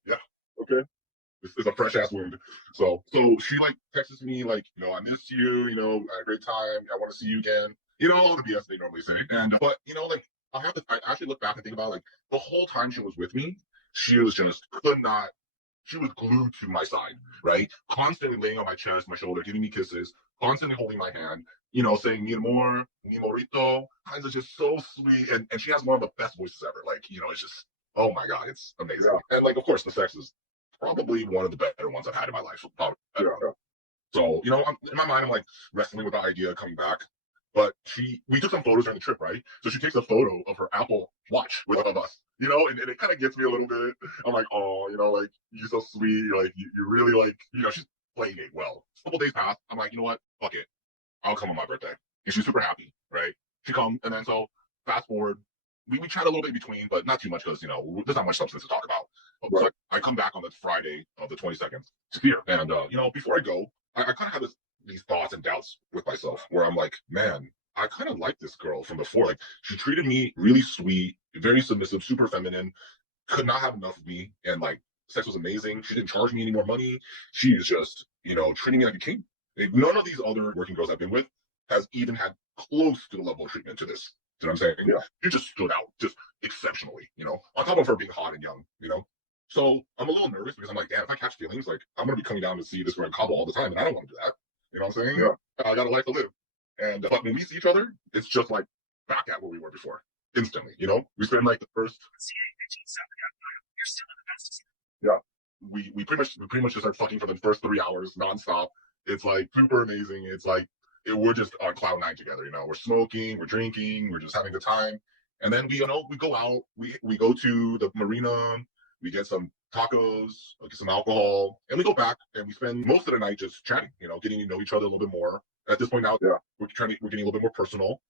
yeah. Okay. It's a fresh ass wound. So she like texts me like, I missed you. I had a great time. I want to see you again. All the BS they normally say. And but like I actually look back and think about like the whole time she was with me, she was just could not. She was glued to my side, right? Constantly laying on my chest, my shoulder, giving me kisses, constantly holding my hand, saying mi amor, mi morito, kinds of just so sweet. And she has one of the best voices ever. Like, it's just, oh my God, it's amazing. Yeah. And like, of course, the sex is probably one of the better ones I've had in my life. Probably better. Yeah. So, in my mind, I'm like wrestling with the idea of coming back. But we took some photos during the trip, right? So she takes a photo of her Apple Watch with of us, and it kind of gets me a little bit. I'm like, oh, like, you're so sweet. You're like, you really like, she's playing it well. A couple days passed. I'm like, you know what? Fuck it. I'll come on my birthday. And she's super happy, right? She comes, and then so fast forward, we chat a little bit in between, but not too much because, there's not much substance to talk about. Right. So I come back on the Friday of the 22nd to see her. And, before I go, I kind of have these thoughts and doubts with myself where I'm like, man, I kind of like this girl from before. Like, she treated me really sweet, very submissive, super feminine, could not have enough of me. And like, sex was amazing. She didn't charge me any more money. She is just, treating me like a king. Like, none of these other working girls I've been with has even had close to the level of treatment to this. You know what I'm saying? Yeah. She just stood out just exceptionally, on top of her being hot and young, So I'm a little nervous because I'm like, damn, if I catch feelings, like, I'm going to be coming down to see this girl in Cabo all the time, and I don't want to do that. You know what I'm saying? Yeah. I got a life to live. And but when we see each other, it's just like back at where we were before, instantly. We spend like the first. Yeah. We pretty much just start fucking for the first 3 hours nonstop. It's like super amazing. It's like we're just on cloud nine together. We're smoking, we're drinking, we're just having a good time. And then we go out. We go to the marina. We get some tacos, get some alcohol, and we go back and we spend most of the night just chatting. Getting to know each other a little bit more. At this point now, Yeah. we're getting a little bit more personal.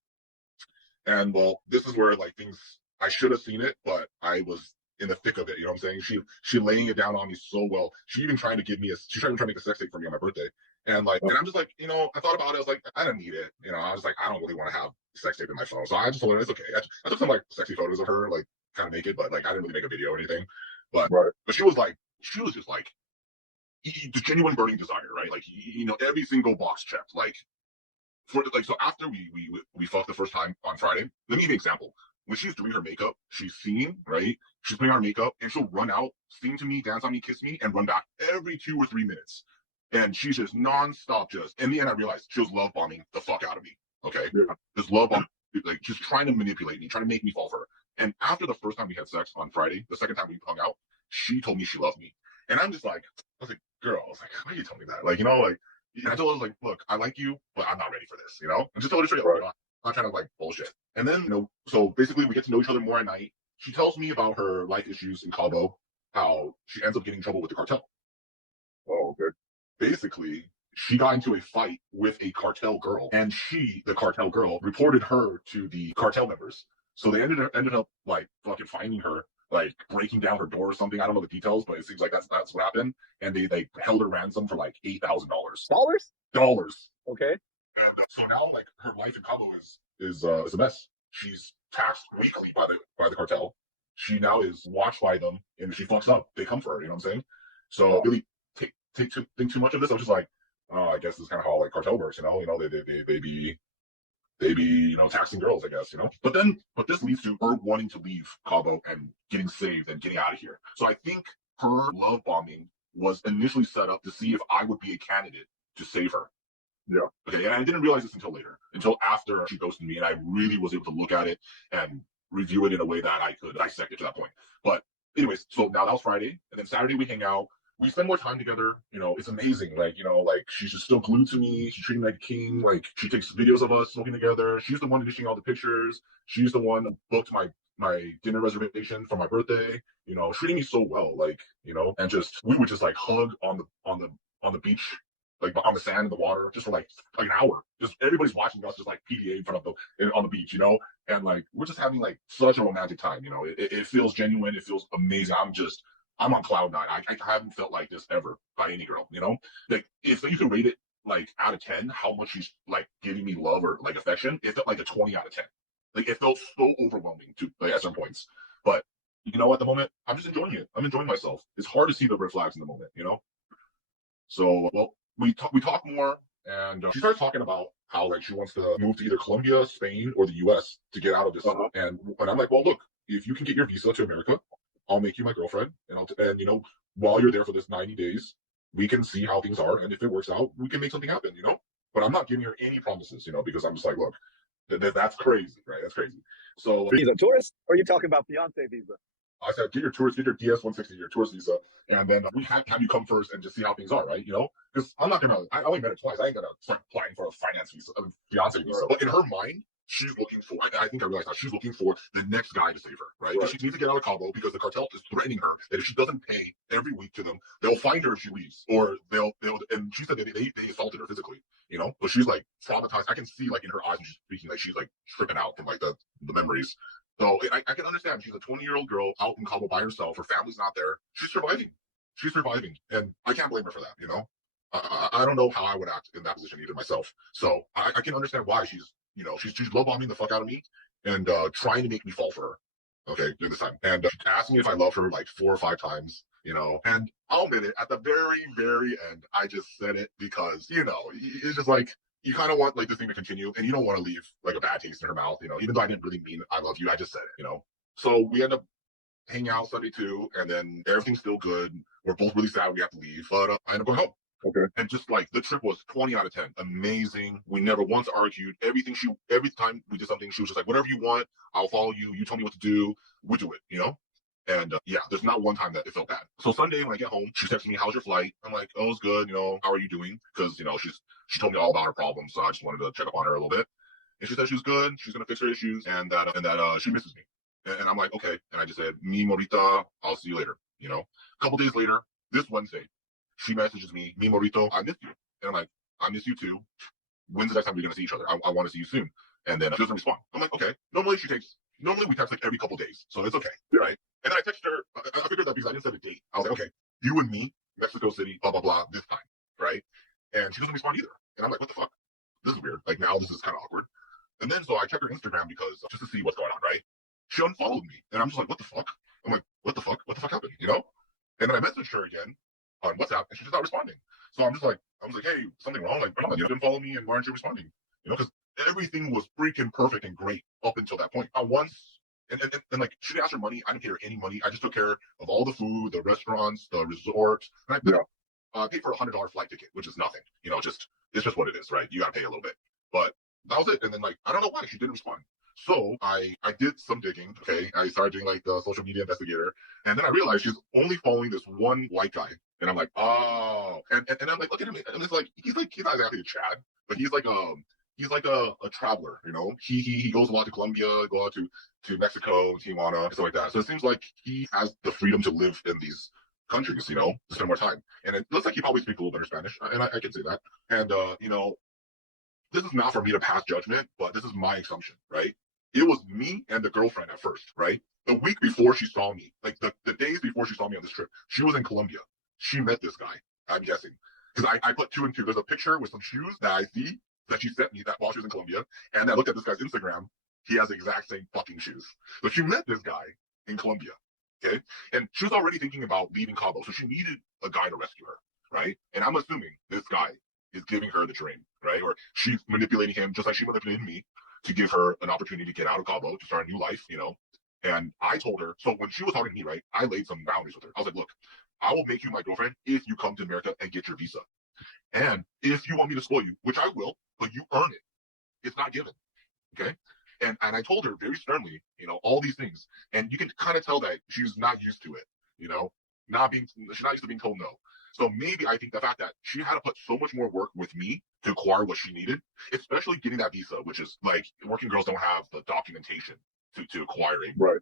And well, this is where like things I should have seen it, but I was in the thick of it. You know what I'm saying? She laying it down on me so well. She even trying to give me she tried to make a sex tape for me on my birthday. And like, and I'm just like, I thought about it. I was like, I don't need it. I was like, I don't really want to have sex tape in my phone. So I just told her it's okay. I took some like sexy photos of her, like kind of naked, but like I didn't really make a video or anything. But Right. but she was just like the genuine burning desire, right? Like every single box checked. Like so after we fucked the first time on Friday, let me give you an example. When she's doing her makeup, she's singing, right? She's putting on her makeup and she'll run out, sing to me, dance on me, kiss me, and run back every 2 or 3 minutes. And she's just nonstop in the end I realized she was love bombing the fuck out of me. Okay. Yeah. Just love bombing, like just trying to manipulate me, trying to make me fall for her. And after the first time we had sex on Friday, the second time we hung out, she told me she loved me. And I'm just like, I was like, girl, I was like, why are you telling me that? Like, and I told her, like, look, I like you, but I'm not ready for this, And just told her straight up, Right. I'm not trying to like bullshit. And then, so basically we get to know each other more at night. She tells me about her life issues in Cabo, how she ends up getting in trouble with the cartel. Oh, okay. Basically, she got into a fight with a cartel girl, and the cartel girl, reported her to the cartel members. So they ended up like fucking finding her, like breaking down her door or something. I don't know the details, but it seems like that's what happened. And they held her ransom for like $8,000. Dollars. Okay. So now like her life in Cabo is a mess. She's taxed weekly by the cartel. She now is watched by them, and if she fucks up, they come for her. You know what I'm saying? So really think too much of this. I was just like, I guess this is kind of how like cartel works. They be taxing girls, I guess. But this leads to her wanting to leave Cabo and getting saved and getting out of here. So I think her love bombing was initially set up to see if I would be a candidate to save her. Yeah. Okay, and I didn't realize this until later, until after she ghosted me, and I really was able to look at it and review it in a way that I could dissect it to that point. But anyways, so now that was Friday, and then Saturday we hang out. We spend more time together. It's amazing. Like, like she's just still glued to me. She's treating me like a king. Like, she takes videos of us smoking together. She's the one initiating all the pictures. She's the one who booked my dinner reservation for my birthday. Treating me so well. Like, and just we would just like hug on the beach, like on the sand and the water, just for like an hour. Just everybody's watching us, just like PDA in front of on the beach, and like we're just having like such a romantic time. It feels genuine. It feels amazing. I'm on cloud nine. I haven't felt like this ever by any girl. Like if you could rate it like out of 10 how much she's like giving me love or like affection, it felt like a 20 out of 10. Like it felt so overwhelming to like at some points. But at the moment, I'm just enjoying it. I'm enjoying myself. It's hard to see the red flags in the moment. So, well, we talk more, and she starts talking about how like she wants to move to either Colombia, Spain, or the U.S. to get out of this. And I'm like, well, look, if you can get your visa to America, I'll make you my girlfriend, and while you're there for this 90 days, we can see how things are, and if it works out, we can make something happen. But I'm not giving her any promises, because I'm just like, look, that's crazy, right? That's crazy. So He's a tourist, or are you talking about fiance visa? I said, get your DS-160, your tourist visa, and then we have you come first and just see how things are, right? Because I'm not gonna. I only met her twice. I ain't gonna start applying for a finance visa, a fiance visa. But in her mind, she's looking for. I think I realized that she's looking for the next guy to save her, right? Because she needs to get out of Cabo because the cartel is threatening her that if she doesn't pay every week to them, they'll find her if she leaves, or they'll. And she said that they assaulted her physically, But she's like traumatized. I can see like in her eyes when she's speaking, like she's like tripping out from like the memories. So I can understand. She's a 20-year-old girl out in Cabo by herself. Her family's not there. She's surviving. She's surviving. And I can't blame her for that, I don't know how I would act in that position either myself. So I can understand why she's love bombing the fuck out of me and trying to make me fall for her. Okay, during this time. And she asked me if I love her like 4 or 5 times, and I'll admit it, at the very, very end, I just said it because, it's just like, you kind of want like this thing to continue, and you don't want to leave like a bad taste in her mouth, even though I didn't really mean I love you, I just said it, So we end up hanging out Sunday too, and then everything's still good. We're both really sad we have to leave, but I end up going home. Okay. And just like the trip was 20 out of 10, amazing. We never once argued. Every time we did something, she was just like, whatever you want, I'll follow you. You tell me what to do, we do it, And yeah, there's not one time that it felt bad. So Sunday when I get home, she texts me, "How's your flight?" I'm like, "Oh, it's good. How are you doing?" Because she told me all about her problems, so I just wanted to check up on her a little bit. And she said she was good. She's gonna fix her issues, and that she misses me. And I'm like, okay. And I just said, "Mi morita, I'll see you later." A couple days later, this Wednesday, she messages me, "Mi morito, I miss you." And I'm like, "I miss you too. When's the next time we're gonna see each other? I want to see you soon." And then she doesn't respond. I'm like, okay. Normally we text like every couple days, so it's okay, right? And then I texted her. I figured that because I didn't set a date. I was like, okay, you and me, Mexico City, blah blah blah, this time, right? And she doesn't respond either. And I'm like, what the fuck? This is weird. Like now this is kind of awkward. And then so I checked her Instagram because just to see what's going on, right? She unfollowed me, and I'm just like, what the fuck? I'm like, what the fuck? What the fuck happened? And then I messaged her again on WhatsApp, and she's just not responding. So I was like, hey, something wrong? Like, you didn't follow me, and why aren't you responding? Because everything was freaking perfect and great up until that point. And like she asked her money. I didn't pay her any money. I just took care of all the food, the restaurants, the resort, and I paid for $100 flight ticket, which is nothing. It's just what it is, right? You gotta pay a little bit. But that was it. And then like I don't know why she didn't respond. So I did some digging. Okay, I started doing like the social media investigator, and then I realized she's only following this one white guy. And I'm like, oh, and I'm like, look at him, and it's like he's not exactly a Chad, but he's like a traveler. He goes a lot to Colombia, go out to Mexico, Tijuana, stuff like that. So it seems like he has the freedom to live in these countries, to spend more time. And it looks like he probably speaks a little better Spanish, and I can say that. And this is not for me to pass judgment, but this is my assumption, right? It was me and the girlfriend at first, right? The week before she saw me, like the days before she saw me on this trip, she was in Colombia. She met this guy, I'm guessing. Because I put 2 and 2. There's a picture with some shoes that I see that she sent me that while she was in Colombia. And I looked at this guy's Instagram. He has the exact same fucking shoes. So she met this guy in Colombia, okay? And she was already thinking about leaving Cabo. So she needed a guy to rescue her, right? And I'm assuming this guy is giving her the dream, right? Or she's manipulating him just like she manipulated me to give her an opportunity to get out of Cabo, to start a new life, And I told her, so when she was talking to me, right, I laid some boundaries with her. I was like, look, I will make you my girlfriend if you come to America and get your visa. And if you want me to spoil you, which I will, but you earn it. It's not given. Okay. And I told her very sternly, all these things. And you can kind of tell that she's not used to it, she's not used to being told no. So maybe I think the fact that she had to put so much more work with me to acquire what she needed, especially getting that visa, which is like working girls don't have the documentation to acquiring. Right.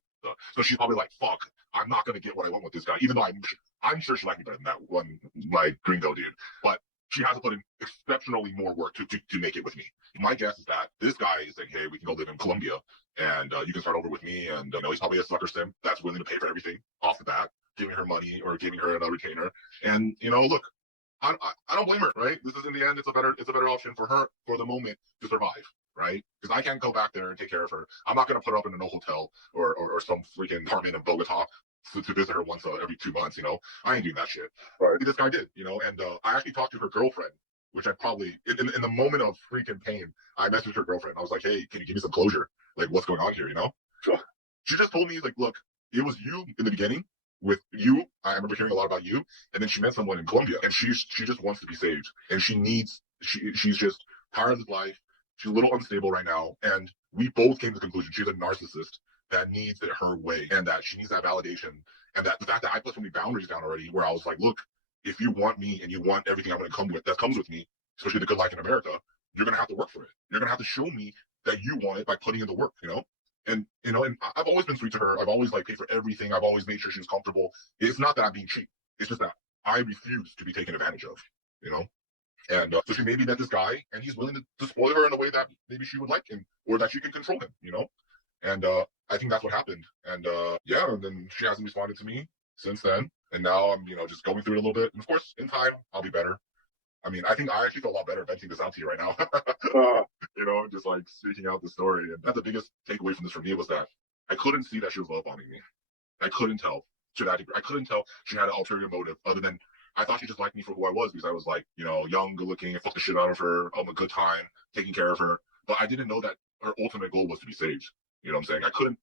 So she's probably like, fuck, I'm not going to get what I want with this guy, even though I'm sure she liked me better than that one, like gringo dude. But she has to put in exceptionally more work to make it with me. My guess is that this guy is like, hey, we can go live in Colombia and you can start over with me. And he's probably a sucker simp that's willing to pay for everything off the bat, giving her money or giving her another retainer. And look, I don't blame her, right? This is in the end, it's a better option for her for the moment to survive, right? Because I can't go back there and take care of her. I'm not gonna put her up in a no hotel or some freaking apartment in Bogota to visit her once every 2 months. I ain't doing that shit. Right. This guy did, and I actually talked to her girlfriend, which I probably in the moment of freaking pain, I messaged her girlfriend. I was like, hey, can you give me some closure? Like, what's going on here? Sure. She just told me like, look, it was you in the beginning. With you, I remember hearing a lot about you, and then she met someone in Colombia, and she just wants to be saved, and she's just tired of his life. She's a little unstable right now, and we both came to the conclusion she's a narcissist that needs it her way, and that she needs that validation, and that the fact that I put so many boundaries down already, where I was like, look, if you want me and you want everything I'm going to come with that comes with me, especially the good life in America, you're going to have to work for it. You're going to have to show me that you want it by putting in the work. And I've always been sweet to her. I've always paid for everything. I've always made sure she was comfortable. It's not that I'm being cheap. It's just that I refuse to be taken advantage of. You know. And so she maybe met this guy, and he's willing to spoil her in a way that maybe she would like him, or that she can control him. And I think that's what happened. And yeah, and then she hasn't responded to me since then. And now I'm just going through it a little bit. And of course, in time, I'll be better. I mean, I think I actually feel a lot better venting this out to you right now. Just like speaking out the story. And that's the biggest takeaway from this for me was that I couldn't see that she was love bombing me. I couldn't tell to that degree. I couldn't tell she had an ulterior motive other than I thought she just liked me for who I was because I was like, young, good looking, I fucked the shit out of her, I'm a good time, taking care of her. But I didn't know that her ultimate goal was to be saved. You know what I'm saying?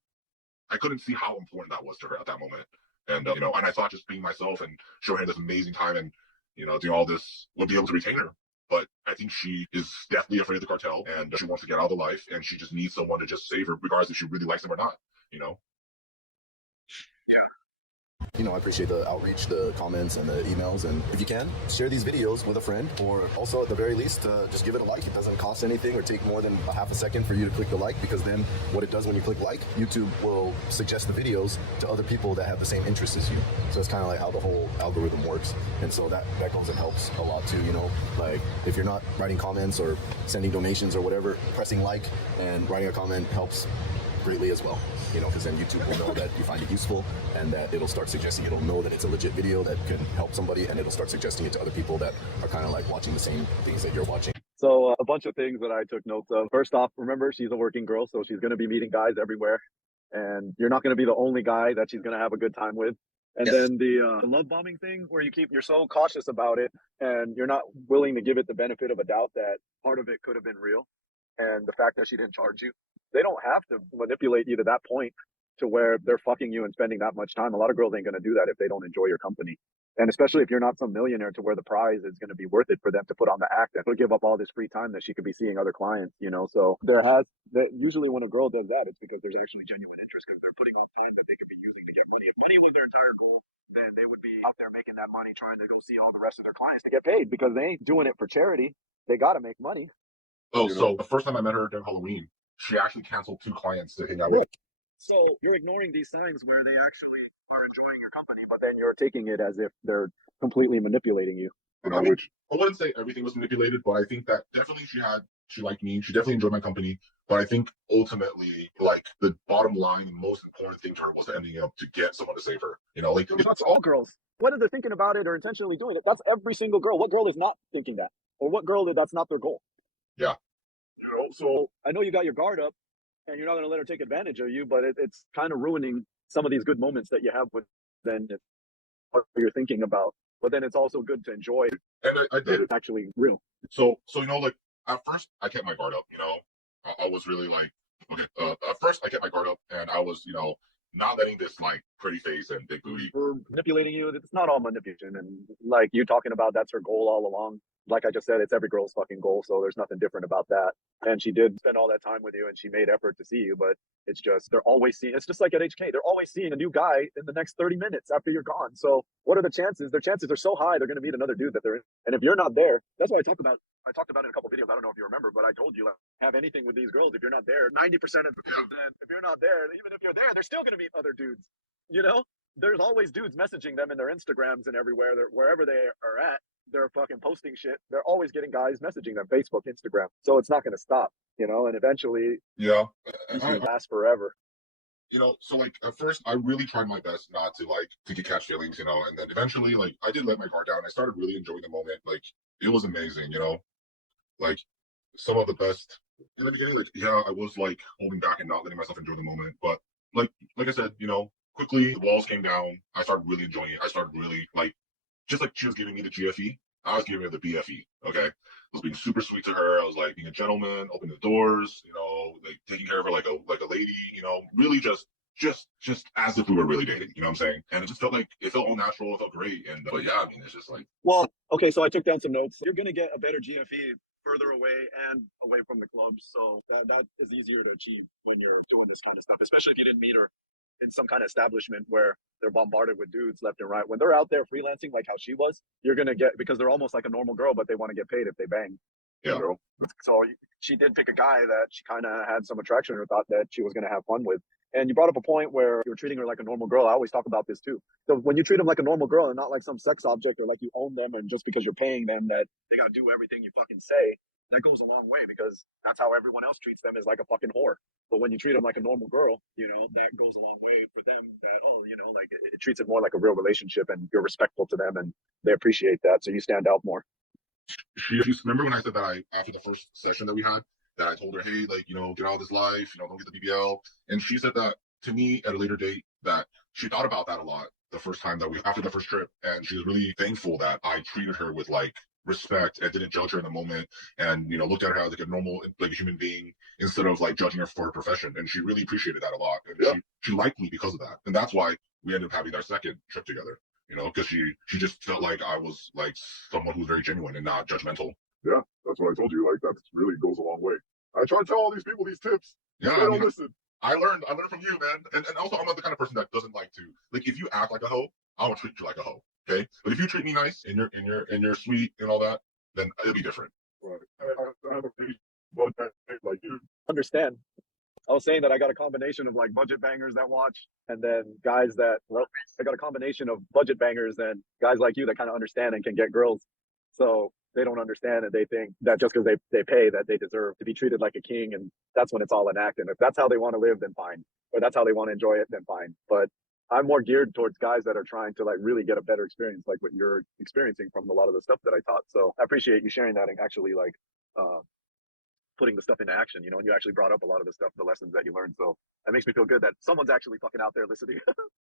I couldn't see how important that was to her at that moment. And and I thought just being myself and showing her this amazing time and doing all this would be able to retain her. But I think she is definitely afraid of the cartel and she wants to get out of the life and she just needs someone to just save her, regardless if she really likes him or not. You know. I appreciate the outreach, the comments, and the emails. And if you can, share these videos with a friend, or also at the very least, just give it a like. It doesn't cost anything or take more than a half a second for you to click the like, because then what it does when you click like, YouTube will suggest the videos to other people that have the same interests as you. So it's kind of like how the whole algorithm works. And so that goes and helps a lot too, like if you're not writing comments or sending donations or whatever, pressing like and writing a comment helps greatly as well, because then YouTube will know that you find it useful and that it'll start suggesting, it'll know that it's a legit video that can help somebody, and it'll start suggesting it to other people that are kind of like watching the same things that you're watching. So a bunch of things that I took notes of. First off, remember, she's a working girl, so she's going to be meeting guys everywhere, and you're not going to be the only guy that she's going to have a good time with. And Yes. then the love bombing thing, where you're so cautious about it, and you're not willing to give it the benefit of a doubt that part of it could have been real, and the fact that she didn't charge you. They don't have to manipulate you to that point to where they're fucking you and spending that much time. A lot of girls ain't going to do that if they don't enjoy your company. And especially if you're not some millionaire to where the prize is going to be worth it for them to put on the act and to give up all this free time that she could be seeing other clients. So usually when a girl does that, it's because there's actually genuine interest, because they're putting off time that they could be using to get money. If money was their entire goal, then they would be out there making that money, trying to go see all the rest of their clients to get paid, because they ain't doing it for charity. They got to make money. Oh, so the first time I met her during Halloween, she actually canceled 2 clients to hang out with. So you're ignoring these signs where they actually are enjoying your company, but then you're taking it as if they're completely manipulating you. I wouldn't say everything was manipulated, but I think that definitely she liked me. She definitely enjoyed my company. But I think ultimately, like, the bottom line and most important thing to her was ending up to get someone to save her. That's all girls. Whether they're thinking about it or intentionally doing it, that's every single girl. What girl is not thinking that? Or what girl that's not their goal? Yeah. So I know you got your guard up and you're not going to let her take advantage of you, but it's kind of ruining some of these good moments that you have with then what you're thinking about. But then it's also good to enjoy. And I did. It's actually real. So like at first I kept my guard up. I was really like, okay. At first I kept my guard up, and I was not letting this like pretty face and big booty. We're manipulating you. It's not all manipulation, and like you talking about, that's her goal all along. Like I just said, it's every girl's fucking goal, so there's nothing different about that. And she did spend all that time with you, and she made effort to see you, but it's just they're always seeing. It's just like at HK, they're always seeing a new guy in the next 30 minutes after you're gone. So what are the chances? Their chances are so high they're going to meet another dude that they're in. And if you're not there, that's why I talked about it in a couple of videos. I don't know if you remember, but I told you, like, have anything with these girls. If you're not there, 90% of the time, if you're not there, even if you're there, they're still going to meet other dudes. There's always dudes messaging them in their Instagrams and everywhere, wherever they are at. They're fucking posting shit. They're always getting guys messaging them, Facebook, Instagram. So it's not going to stop, and eventually, Yeah, it lasts forever. So like at first I really tried my best not to like to get catch feelings, and then eventually like I did let my guard down. I started really enjoying the moment. Like it was amazing, like some of the best. And then again, like, yeah, I was like holding back and not letting myself enjoy the moment. But like I said, quickly the walls came down. I started really enjoying it. I started really like just like she was giving me the GFE, I was giving her the BFE. Okay, I was being super sweet to her. I was like being a gentleman, opening the doors, like taking care of her like a lady. Really just as if we were really dating. You know what I'm saying? And it just felt all natural. It felt great. And but yeah, I mean, it's just like Well, okay, so I took down some notes. You're gonna get a better GFE further away and away from the clubs, so that is easier to achieve when you're doing this kind of stuff, especially if you didn't meet her in some kind of establishment where they're bombarded with dudes left and right. When they're out there freelancing like how she was, you're gonna get, because they're almost like a normal girl, but they want to get paid if they bang. yeah, Girl. So she did pick a guy that she kind of had some attraction or thought that she was going to have fun with. And you brought up a point where you were treating her like a normal girl. I always talk about this too. So when you treat them like a normal girl and not like some sex object or like you own them and just because you're paying them that they got to do everything you fucking say, that goes a long way because that's how everyone else treats them, is like a fucking whore. But when you treat them like a normal girl, that goes a long way for them that, like it treats it more like a real relationship and you're respectful to them and they appreciate that. So you stand out more. she remember when I said that after the first session that we had, that I told her, hey, like, get out of this life, don't get the BBL. And she said that to me at a later date, that she thought about that a lot the first time that after the first trip. And she was really thankful that I treated her with like respect and didn't judge her in the moment, and looked at her as like a normal, like a human being, instead of like judging her for her profession. And she really appreciated that a lot. And yeah, she liked me because of that. And that's why we ended up having our second trip together. Because she just felt like I was like someone who's very genuine and not judgmental. Yeah, that's what I told you. Like that really goes a long way. I try to tell all these people these tips. Yeah, they don't listen. I learned from you, man. And also, I'm not the kind of person that doesn't like to, like, if you act like a hoe, I will treat you like a hoe. Okay, but if you treat me nice and you're sweet and all that, then it'll be different. Right. I have a pretty budget like you. Understand. I was saying that I got a combination of like budget bangers that watch, and then guys that, well, I got a combination of budget bangers and guys like you that kind of understand and can get girls. So they don't understand and they think that just because they pay that they deserve to be treated like a king. And that's when it's all an act. And if that's how they want to live, then fine. Or that's how they want to enjoy it, then fine. But I'm more geared towards guys that are trying to like really get a better experience, like what you're experiencing from a lot of the stuff that I taught. So I appreciate you sharing that and actually like, putting the stuff into action, and you actually brought up a lot of the stuff, the lessons that you learned. So that makes me feel good that someone's actually fucking out there listening.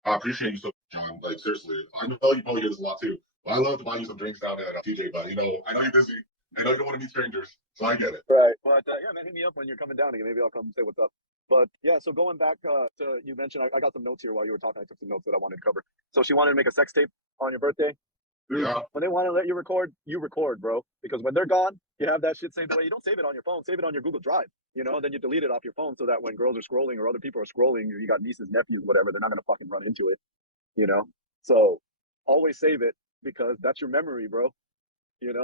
I appreciate you so much, John. Like, seriously, I know you probably hear this a lot too. But I love to buy you some drinks down at TJ, but I know you're busy. I know you don't want to meet strangers, so I get it. Right. But yeah, man, hit me up when you're coming down again. Maybe I'll come say what's up. But yeah, so going back to, you mentioned, I got some notes here while you were talking. I took some notes that I wanted to cover. So she wanted to make a sex tape on your birthday. Yeah. When they want to let you record, bro. Because when they're gone, you have that shit saved away. You don't save it on your phone, save it on your Google Drive, then you delete it off your phone so that when girls are scrolling or other people are scrolling, or you got nieces, nephews, whatever, they're not going to fucking run into it, So always save it because that's your memory, bro.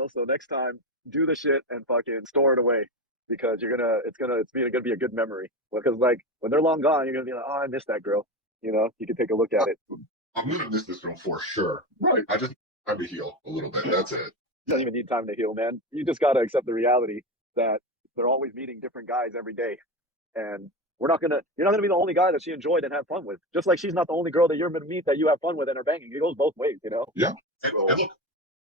So next time, do the shit and fucking store it away because it's gonna be a good memory. Because like when they're long gone, you're gonna be like, oh, I miss that girl. You can take a look at it. I'm gonna miss this girl for sure. Right. I just have to heal a little bit. That's it. You don't even need time to heal, man. You just gotta accept the reality that they're always meeting different guys every day, and you're not gonna be the only guy that she enjoyed and had fun with. Just like she's not the only girl that you're gonna meet that you have fun with and are banging. It goes both ways. Yeah. And look,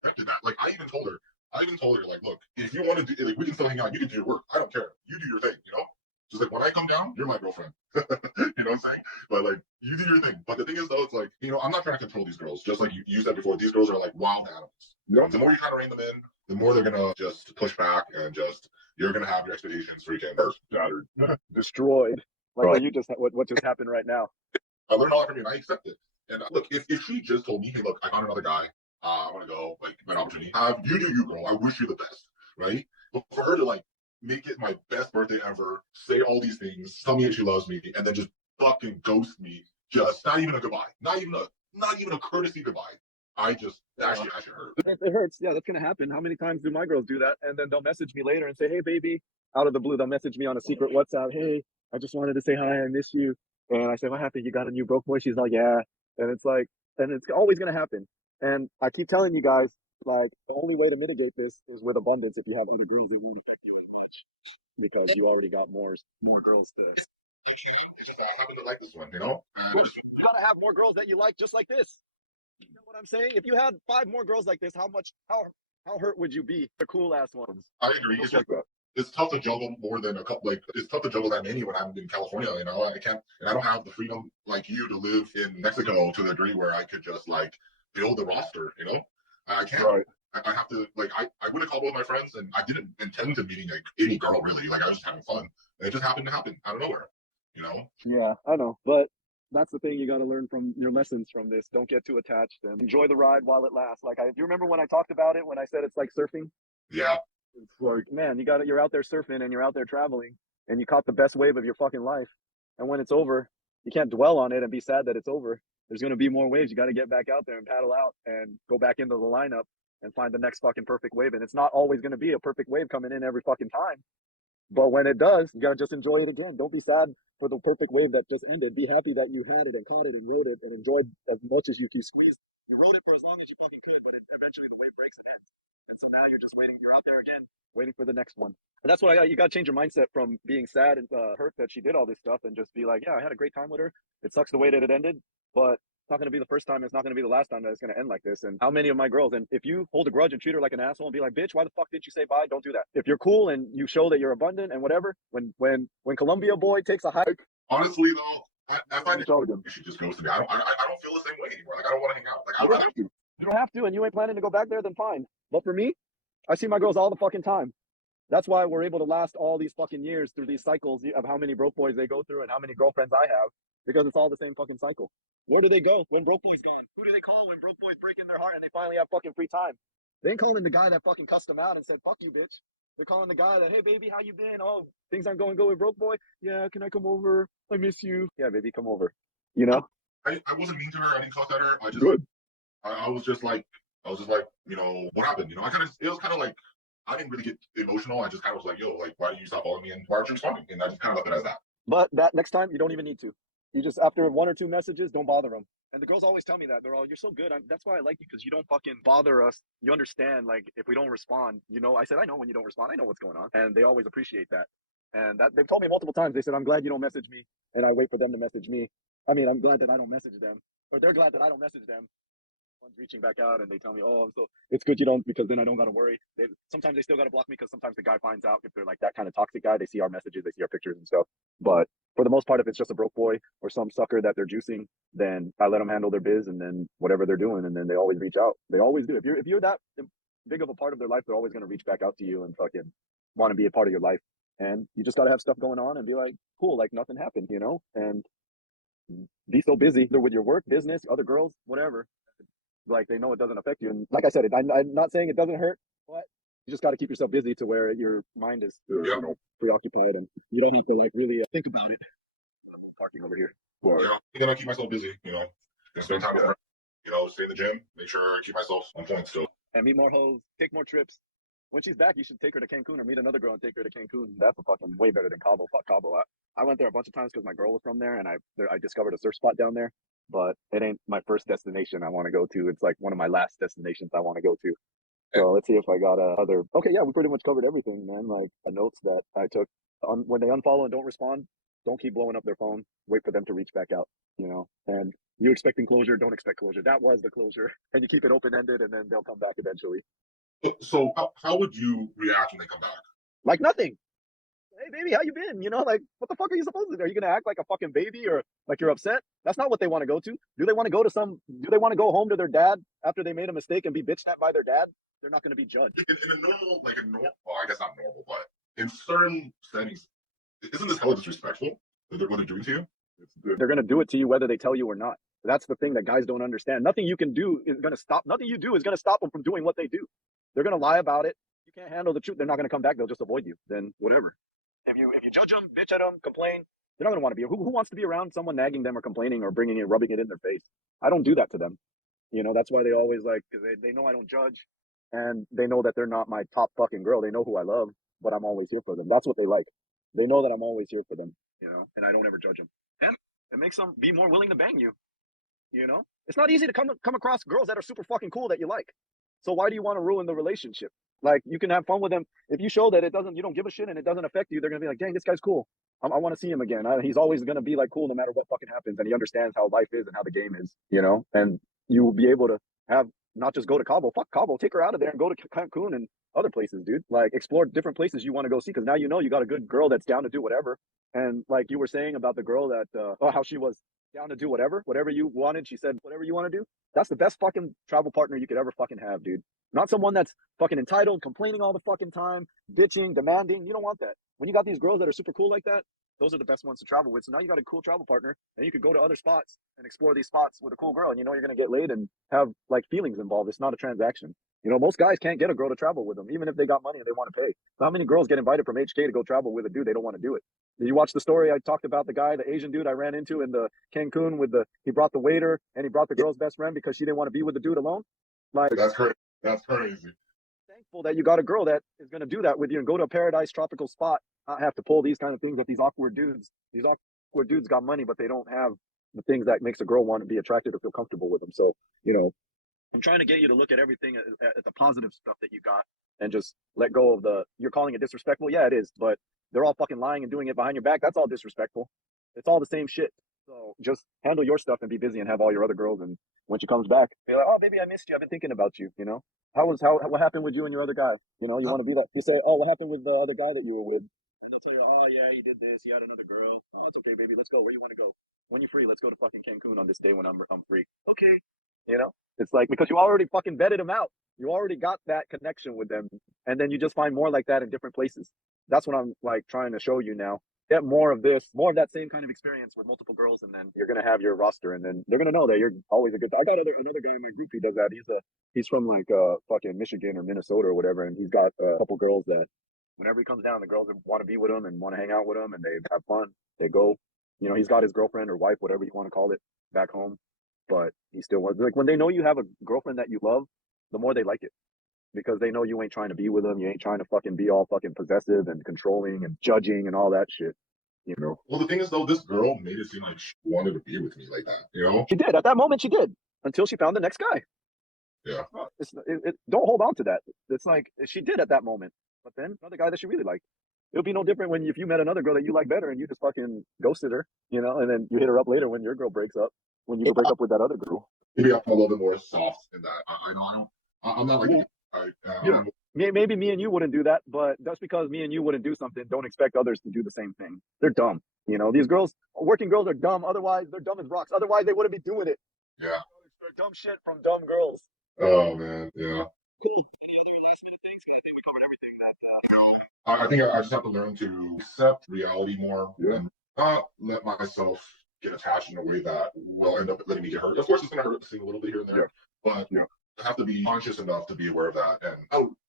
after that, like I even told her, like, look, if you want to do, like, we can still hang out. You can do your work. I don't care. You do your thing. Just like when I come down, you're my girlfriend. You know what I'm saying? But like, you do your thing. But the thing is, though, it's like, I'm not trying to control these girls. Just like you said before, these girls are like wild animals. Yeah. The more you kind of rein them in, the more they're gonna just push back and you're gonna have your expectations freaking Shattered. Destroyed. Like Right. what just happened right now. I learned a lot from you, and I accept it. And look, if she just told me, hey, look, I found another guy, I want to go, like, my opportunity. You do you, girl. I wish you the best, right? But for her to like make it my best birthday ever, say all these things, tell me that she loves me, and then just fucking ghost me, just not even a goodbye, not even a courtesy goodbye. That shit hurt. It hurts. Yeah, that's gonna happen. How many times do my girls do that? And then they'll message me later and say, "Hey, baby," out of the blue, they'll message me on a secret WhatsApp. "Hey, I just wanted to say hi. I miss you." And I say, "What happened? You got a new broke boy?" She's like, "Yeah." And it's like, and it's always gonna happen. And I keep telling you guys, like, the only way to mitigate this is with abundance. If you have other girls, it won't affect you as much because you already got more girls to just happen to like this one, you know? And You gotta have more girls that you like just like this. You know what I'm saying? If you had 5 more girls like this, how hurt would you be? The cool ass ones. I agree. Just like that. It's tough to juggle more than a couple. Like it's tough to juggle that many when I'm in California. You know, I can't, and I don't have the freedom like you to live in Mexico to the degree where I could just like build a roster. You know, I can't. Right. I have to like I went to Cabo with my friends, and I didn't intend to meeting like any girl really. Like I was just having fun, and it just happened to happen out of nowhere. You know. Yeah, I know. But that's the thing, you got to learn from your lessons from this. Don't get too attached and enjoy the ride while it lasts. Like, you remember when I talked about it when I said it's like surfing? Yeah. It's like, man, you're out there surfing and you're out there traveling and you caught the best wave of your fucking life. And when it's over, you can't dwell on it and be sad that it's over. There's going to be more waves. You got to get back out there and paddle out and go back into the lineup and find the next fucking perfect wave. And it's not always going to be a perfect wave coming in every fucking time. But when it does, you gotta just enjoy it again. Don't be sad for the perfect wave that just ended. Be happy that you had it and caught it and rode it and enjoyed as much as you can squeeze. You rode it for as long as you fucking could, but eventually the wave breaks and ends. And so now you're just waiting. You're out there again, waiting for the next one. And that's what I got. You got to change your mindset from being sad and hurt that she did all this stuff and just be like, yeah, I had a great time with her. It sucks the way that it ended, but it's not going to be the first time. It's not going to be the last time that it's going to end like this. And how many of my girls, and if you hold a grudge and treat her like an asshole and be like, bitch, why the fuck didn't you say bye? Don't do that. If you're cool and you show that you're abundant and whatever, when Columbia boy takes a hike, Honestly, though, I find it all good. she just goes to me. I don't feel the same way anymore. Like I don't want to hang out. Like You don't have to. You don't have to, and you ain't planning to go back there, then fine. But for me, I see my girls all the fucking time. That's why we're able to last all these fucking years through these cycles of how many broke boys they go through and how many girlfriends I have, because it's all the same fucking cycle. Where do they go when broke boy's gone? Who do they call when broke boy's breaking their heart and they finally have fucking free time? They ain't calling the guy that fucking cussed them out and said, fuck you, bitch. They're calling the guy that, hey, baby, how you been? Oh, things aren't going good with broke boy. Yeah, can I come over? I miss you. Yeah, baby, come over. You know? I wasn't mean to her. I didn't cuss at her. Good. I was just like, you know, what happened? You know, it was kind of like, I didn't really get emotional. I just kind of was like, yo, like, why did you stop following me and why aren't you responding? And I just kind of left it as that. But that next time, you don't even need to. You just, after 1 or 2 messages, don't bother them. And the girls always tell me that. They're all, you're so good. That's why I like you, because you don't fucking bother us. You understand, like, if we don't respond, you know, I said, I know when you don't respond. I know what's going on. And they always appreciate that. And that they've told me multiple times. They said, I'm glad you don't message me. And I wait for them to message me. I mean, I'm glad that I don't message them. Or they're glad that I don't message them. One's reaching back out and they tell me, oh, so it's good you don't, because then I don't got to worry. Sometimes they still got to block me because sometimes the guy finds out if they're like that kind of toxic guy. They see our messages, they see our pictures and stuff. But for the most part, if it's just a broke boy or some sucker that they're juicing, then I let them handle their biz and then whatever they're doing. And then they always reach out. They always do. If you're that big of a part of their life, they're always going to reach back out to you and fucking want to be a part of your life. And you just got to have stuff going on and be like, cool, like nothing happened, you know? And be so busy either with your work, business, other girls, whatever. Like they know it doesn't affect you. And like I said, I'm not saying it doesn't hurt, but you just got to keep yourself busy to where your mind is preoccupied and you don't have to like really think about it. I'm parking over here. But, you know, I'm gonna keep myself busy, you know, and spend time with her, you know, stay in the gym, make sure I keep myself on point still. And meet more hoes, take more trips. When she's back, you should take her to Cancun or meet another girl and take her to Cancun. That's a fucking way better than Cabo. Fuck Cabo. I went there a bunch of times because my girl was from there and I discovered a surf spot down there. But it ain't my first destination I want to go to. It's like one of my last destinations I want to go to. So let's see if I got other. Okay, yeah, we pretty much covered everything, man. Like the notes that I took when they unfollow and don't respond, don't keep blowing up their phone. Wait for them to reach back out, you know. And you expecting closure, don't expect closure. That was the closure, and you keep it open ended, and then they'll come back eventually. So how would you react when they come back? Like nothing. Hey baby, how you been? You know, like what the fuck are you supposed to do? Are you gonna act like a fucking baby or like you're upset? That's not what they want to go to. Do they want to go home to their dad after they made a mistake and be bitched at by their dad? They're not gonna be judged. In a normal, well, I guess not normal, but in certain settings, isn't this hella disrespectful that they're going to do to you? They're gonna do it to you whether they tell you or not. That's the thing that guys don't understand. Nothing you can do is gonna stop. Nothing you do is gonna stop them from doing what they do. They're gonna lie about it. You can't handle the truth. They're not gonna come back. They'll just avoid you. Then whatever. If you judge them, bitch at them, complain, they're not going to want to be. Who wants to be around someone nagging them or complaining or bringing it, rubbing it in their face? I don't do that to them. You know, that's why they always like, because they know I don't judge and they know that they're not my top fucking girl. They know who I love, but I'm always here for them. That's what they like. They know that I'm always here for them, you know, and I don't ever judge them. And it makes them be more willing to bang you. You know, it's not easy to come across girls that are super fucking cool that you like. So why do you want to ruin the relationship? Like you can have fun with them if you show that you don't give a shit and it doesn't affect you. They're gonna be like, dang, this guy's cool. I want to see him again. He's always gonna be like cool no matter what fucking happens, and he understands how life is and how the game is, you know. And you will be able to have not just go to Cabo, fuck Cabo, take her out of there and go to Cancun and other places, dude. Like explore different places you want to go see because now you know you got a good girl that's down to do whatever. And like you were saying about the girl that, how she was down to do whatever you wanted. She said, whatever you want to do. That's the best fucking travel partner you could ever fucking have, dude. Not someone that's fucking entitled, complaining all the fucking time, bitching, demanding. You don't want that. When you got these girls that are super cool like that, those are the best ones to travel with. So now you got a cool travel partner and you could go to other spots and explore these spots with a cool girl and you know you're going to get laid and have like feelings involved. It's not a transaction. You know, most guys can't get a girl to travel with them, even if they got money and they want to pay. So how many girls get invited from HK to go travel with a dude they don't want to do it? Did you watch the story I talked about the guy, the Asian dude I ran into in the Cancun he brought the waiter and he brought the girl's best friend because she didn't want to be with the dude alone? Like, That's crazy. That's crazy. thankful that you got a girl that is going to do that with you and go to a paradise tropical spot, not have to pull these kind of things with these awkward dudes. These awkward dudes got money, but they don't have the things that makes a girl want to be attracted or feel comfortable with them. So, you know, I'm trying to get you to look at everything at the positive stuff that you got and just let go of you're calling it disrespectful. Yeah, it is, but they're all fucking lying and doing it behind your back. That's all disrespectful. It's all the same shit. So just handle your stuff and be busy and have all your other girls. And when she comes back, be like, oh, baby, I missed you. I've been thinking about you. You know, what happened with you and your other guy? You know, you want to be that. You say, oh, what happened with the other guy that you were with? And they'll tell you, oh, yeah, he did this. He had another girl. Oh, it's okay, baby. Let's go. Where you want to go? When you're free, let's go to fucking Cancun on this day when I'm free. Okay. You know, it's like because you already fucking vetted them out. You already got that connection with them. And then you just find more like that in different places. That's what I'm like trying to show you now. Get more of that same kind of experience with multiple girls, and then you're gonna have your roster, and then they're gonna know that you're always a good. I got another guy in my group. He does that. He's from like fucking Michigan or Minnesota or whatever, and he's got a couple girls that whenever he comes down, the girls want to be with him and want to hang out with him, and they have fun. They go, you know, he's got his girlfriend or wife, whatever you want to call it, back home, but he still wants like when they know you have a girlfriend that you love, the more they like it because they know you ain't trying to be with them. You ain't trying to fucking be all fucking possessive and controlling and judging and all that shit. You know. Well, the thing is, though, this girl made it seem like she wanted to be with me like that. You know? She did at that moment. She did until she found the next guy. Yeah. Don't hold on to that. It's like she did at that moment, but then another guy that she really liked. It would be no different when if you met another girl that you like better and you just fucking ghosted her, you know, and then you hit her up later when your girl breaks up, when you break up with that other girl. Maybe I'm a little bit more soft in that. I know I'm not like Yeah. Maybe me and you wouldn't do that, but just because me and you wouldn't do something, don't expect others to do the same thing. They're dumb. You know, these working girls are dumb. Otherwise, they're dumb as rocks. Otherwise, they wouldn't be doing it. Yeah. They're dumb shit from dumb girls. Oh man, yeah. Cool. I think I just have to learn to accept reality more Yeah. and not let myself get attached in a way that will end up letting me get hurt. Of course, it's going to hurt a little bit here and there, Yeah. but Yeah. I have to be conscious enough to be aware of that.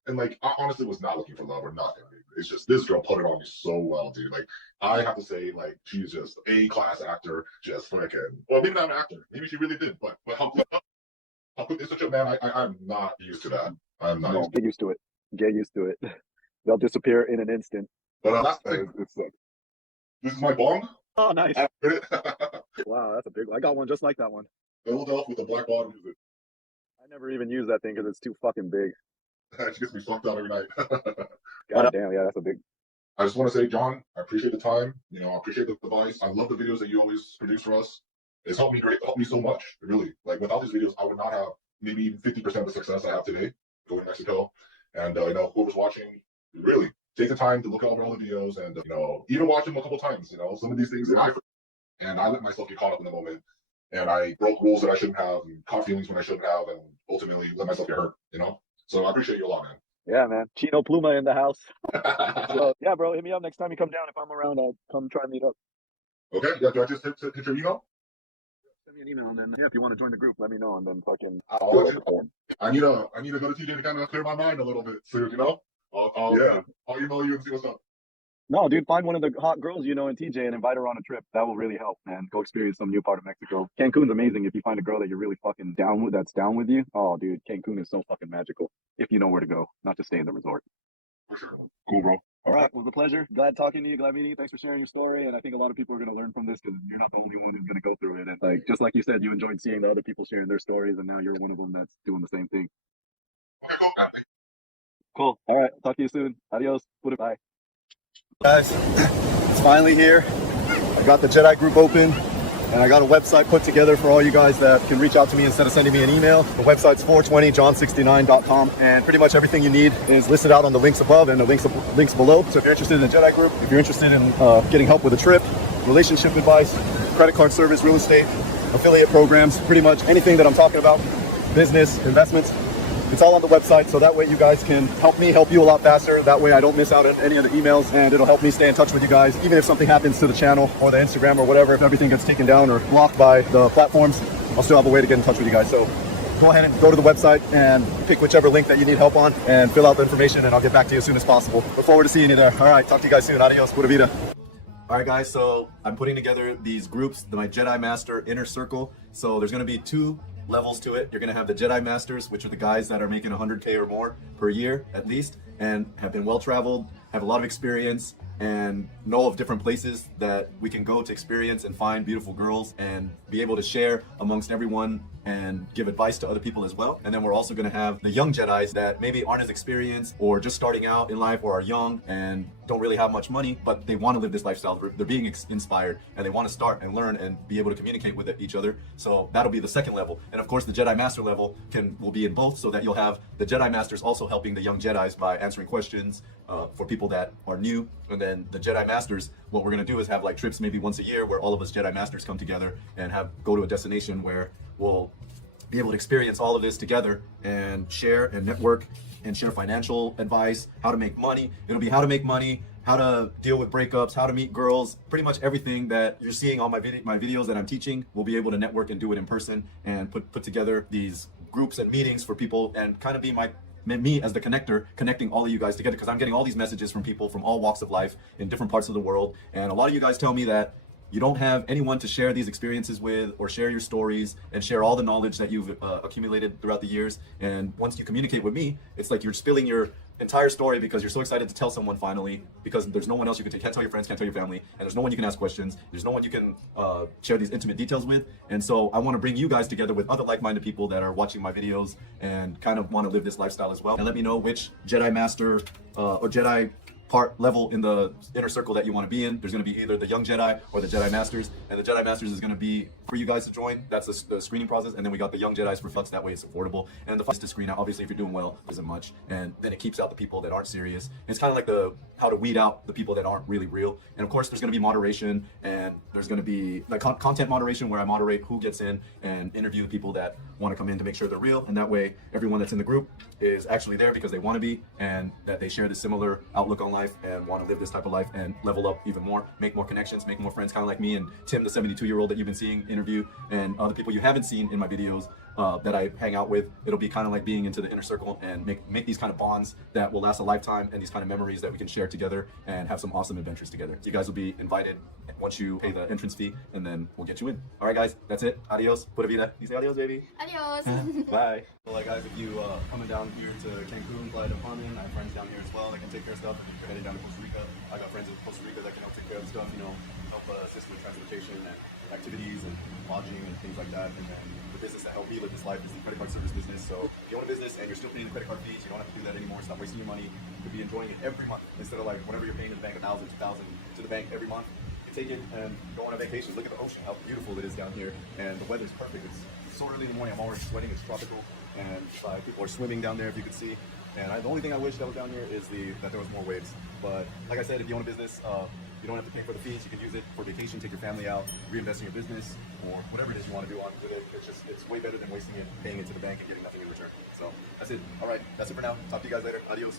And like, I honestly was not looking for love or nothing. It's just this girl put it on me so well, dude. Like, I have to say, like, she's just A-class actor, just freaking. Well, maybe not an actor. Maybe she really did, but how quick it's such a man. I'm not used to that. I'm not used to Get used to it. Get used to it. They'll disappear in an instant. But last thing, It's like, this is my bong. Oh, nice. Philadelphia Wow, that's a big one. I got one just like that one. with a black bottom. I never even use that thing because it's too fucking big. She gets me fucked out every night. God damn, yeah, that's a big. I just want to say, John, I appreciate the time. You know, I appreciate the advice. I love the videos that you always produce for us. It's helped me great, helped me so much. Really, like without these videos, I would not have maybe even 50% of the success I have today going to Mexico. And you know, whoever's watching, really take the time to look over all the videos and you know, even watch them a couple times. You know, some of these things I let myself get caught up in the moment, and I broke rules that I shouldn't have, and caught feelings when I shouldn't have, and ultimately let myself get hurt. You know, so I appreciate you a lot, man. Yeah, man. Chino Pluma in the house. Okay, Yeah, bro. Hit me up next time you come down. If I'm around, I'll come try and meet up. yeah, do I just hit your email? Send me an email, and then yeah, if you want to join the group, let me know, and then fucking. I need to go to TJ to kind of clear my mind a little bit soon, you know? I'll email you and see what's up. No, dude, find one of the hot girls you know in TJ and invite her on a trip. That will really help, man. Go experience some new part of Mexico. Cancun's amazing if you find a girl that you're really fucking down with, that's down with you. Oh, dude, Cancun is so fucking magical if you know where to go, not just stay in the resort. cool, bro. All right, it was a pleasure. Glad talking to you. Glad meeting you. Thanks for sharing your story. And I think a lot of people are going to learn from this because you're not the only one who's going to go through it. And like, just like you said, you enjoyed seeing the other people sharing their stories, and now you're one of them that's doing the same thing. Cool. All right. Talk to you soon. Adios. Bye. Guys, it's finally here. I got the Jedi group open, and I got a website put together for all you guys that can reach out to me instead of sending me an email. The website's 420john69.com, and pretty much everything you need is listed out on the links above and the links below. So if you're interested in the Jedi group, if you're interested in getting help with a trip, relationship advice, credit card service, real estate, affiliate programs, pretty much anything that I'm talking about, business, investments, it's all on the website, so that way you guys can help me help you a lot faster. That way I don't miss out on any of the emails, and it'll help me stay in touch with you guys. Even if something happens to the channel or the Instagram or whatever, if everything gets taken down or blocked by the platforms, I'll still have a way to get in touch with you guys. So go ahead and go to the website and pick whichever link that you need help on and fill out the information, and I'll get back to you as soon as possible. Look forward to seeing you there. All right, talk to you guys soon. Adios, pura vida. All right, guys, so I'm putting together these groups, my Jedi Master Inner Circle. So there's going to be 2 levels to it. You're going to have the Jedi Masters, which are the guys that are making 100K or more per year at least, and have been well-traveled, have a lot of experience, and know of different places that we can go to experience and find beautiful girls and be able to share amongst everyone and give advice to other people as well. And then we're also going to have the young Jedis that maybe aren't as experienced or just starting out in life or are young and don't really have much money, but they want to live this lifestyle. They're being inspired and they want to start and learn and be able to communicate with each other. So that'll be the second level. And of course the Jedi Master level will be in both, so that you'll have the Jedi Masters also helping the young Jedis by answering questions for people that are new. And then the Jedi Masters, what we're going to do is have like trips maybe once a year where all of us Jedi Masters come together and go to a destination where we'll be able to experience all of this together and share and network and share financial advice, how to make money. It'll be how to make money, how to deal with breakups, how to meet girls, pretty much everything that you're seeing on my videos that I'm teaching. We'll be able to network and do it in person and put together these groups and meetings for people and kind of be me as the connector, connecting all of you guys together, because I'm getting all these messages from people from all walks of life in different parts of the world. And a lot of you guys tell me that you don't have anyone to share these experiences with or share your stories and share all the knowledge that you've accumulated throughout the years. And once you communicate with me, it's like you're spilling your entire story because you're so excited to tell someone finally, because there's no one else you can't tell your friends, can't tell your family, and there's no one you can ask questions. There's no one you can share these intimate details with. And so I want to bring you guys together with other like-minded people that are watching my videos and kind of want to live this lifestyle as well. And let me know which Jedi Master or Jedi part level in the inner circle that you want to be in. There's going to be either the young Jedi or the Jedi Masters, and the Jedi Masters is going to be for you guys to join. That's the screening process. And then we got the young Jedis for flux. That way it's affordable, and the fun is to screen out. Obviously if you're doing well, isn't much, and then it keeps out the people that aren't serious. It's kind of like how to weed out the people that aren't really real. And of course there's going to be moderation, and there's going to be like content moderation where I moderate who gets in and interview the people that want to come in to make sure they're real. And that way everyone that's in the group is actually there because they want to be, and that they share this similar outlook on life and want to live this type of life and level up even more, make more connections, make more friends, kind of like me and Tim, the 72-year-old that you've been seeing interview, and other people you haven't seen in my videos that I hang out with. It'll be kind of like being into the inner circle and make these kind of bonds that will last a lifetime, and these kind of memories that we can share together and have some awesome adventures together. You guys will be invited once you pay the entrance fee, and then we'll get you in. All right, guys, that's it. Adios. Pura vida. You say adios, baby? Adios. Bye. Well, like, guys, if you coming down here to Cancun, Playa del Carmen, I have friends down here as well that can take care of stuff. If you're headed down to Costa Rica, I got friends in Costa Rica that can help take care of stuff, help assist with transportation and activities and lodging and things like that. And then the business that helped me live this life is the credit card service business. So if you own a business and you're still paying the credit card fees, you don't have to do that anymore. Stop wasting your money. You'll be enjoying it every month instead of like whenever you're paying to the bank $1,000, $2,000 to the bank every month. You take it and go on a vacation. Look at the ocean, how beautiful it is down here, and the weather's perfect. It's so early in the morning. I'm already sweating. It's tropical, and people are swimming down there, if you could see. And the only thing I wish that was down here is that there was more waves. But like I said, if you own a business, you don't have to pay for the fees. You can use it for vacation, take your family out, reinvest in your business, or whatever it is you want to do on with it. It's way better than wasting it, paying it to the bank and getting nothing in return. So that's it. All right, that's it for now. Talk to you guys later. Adios.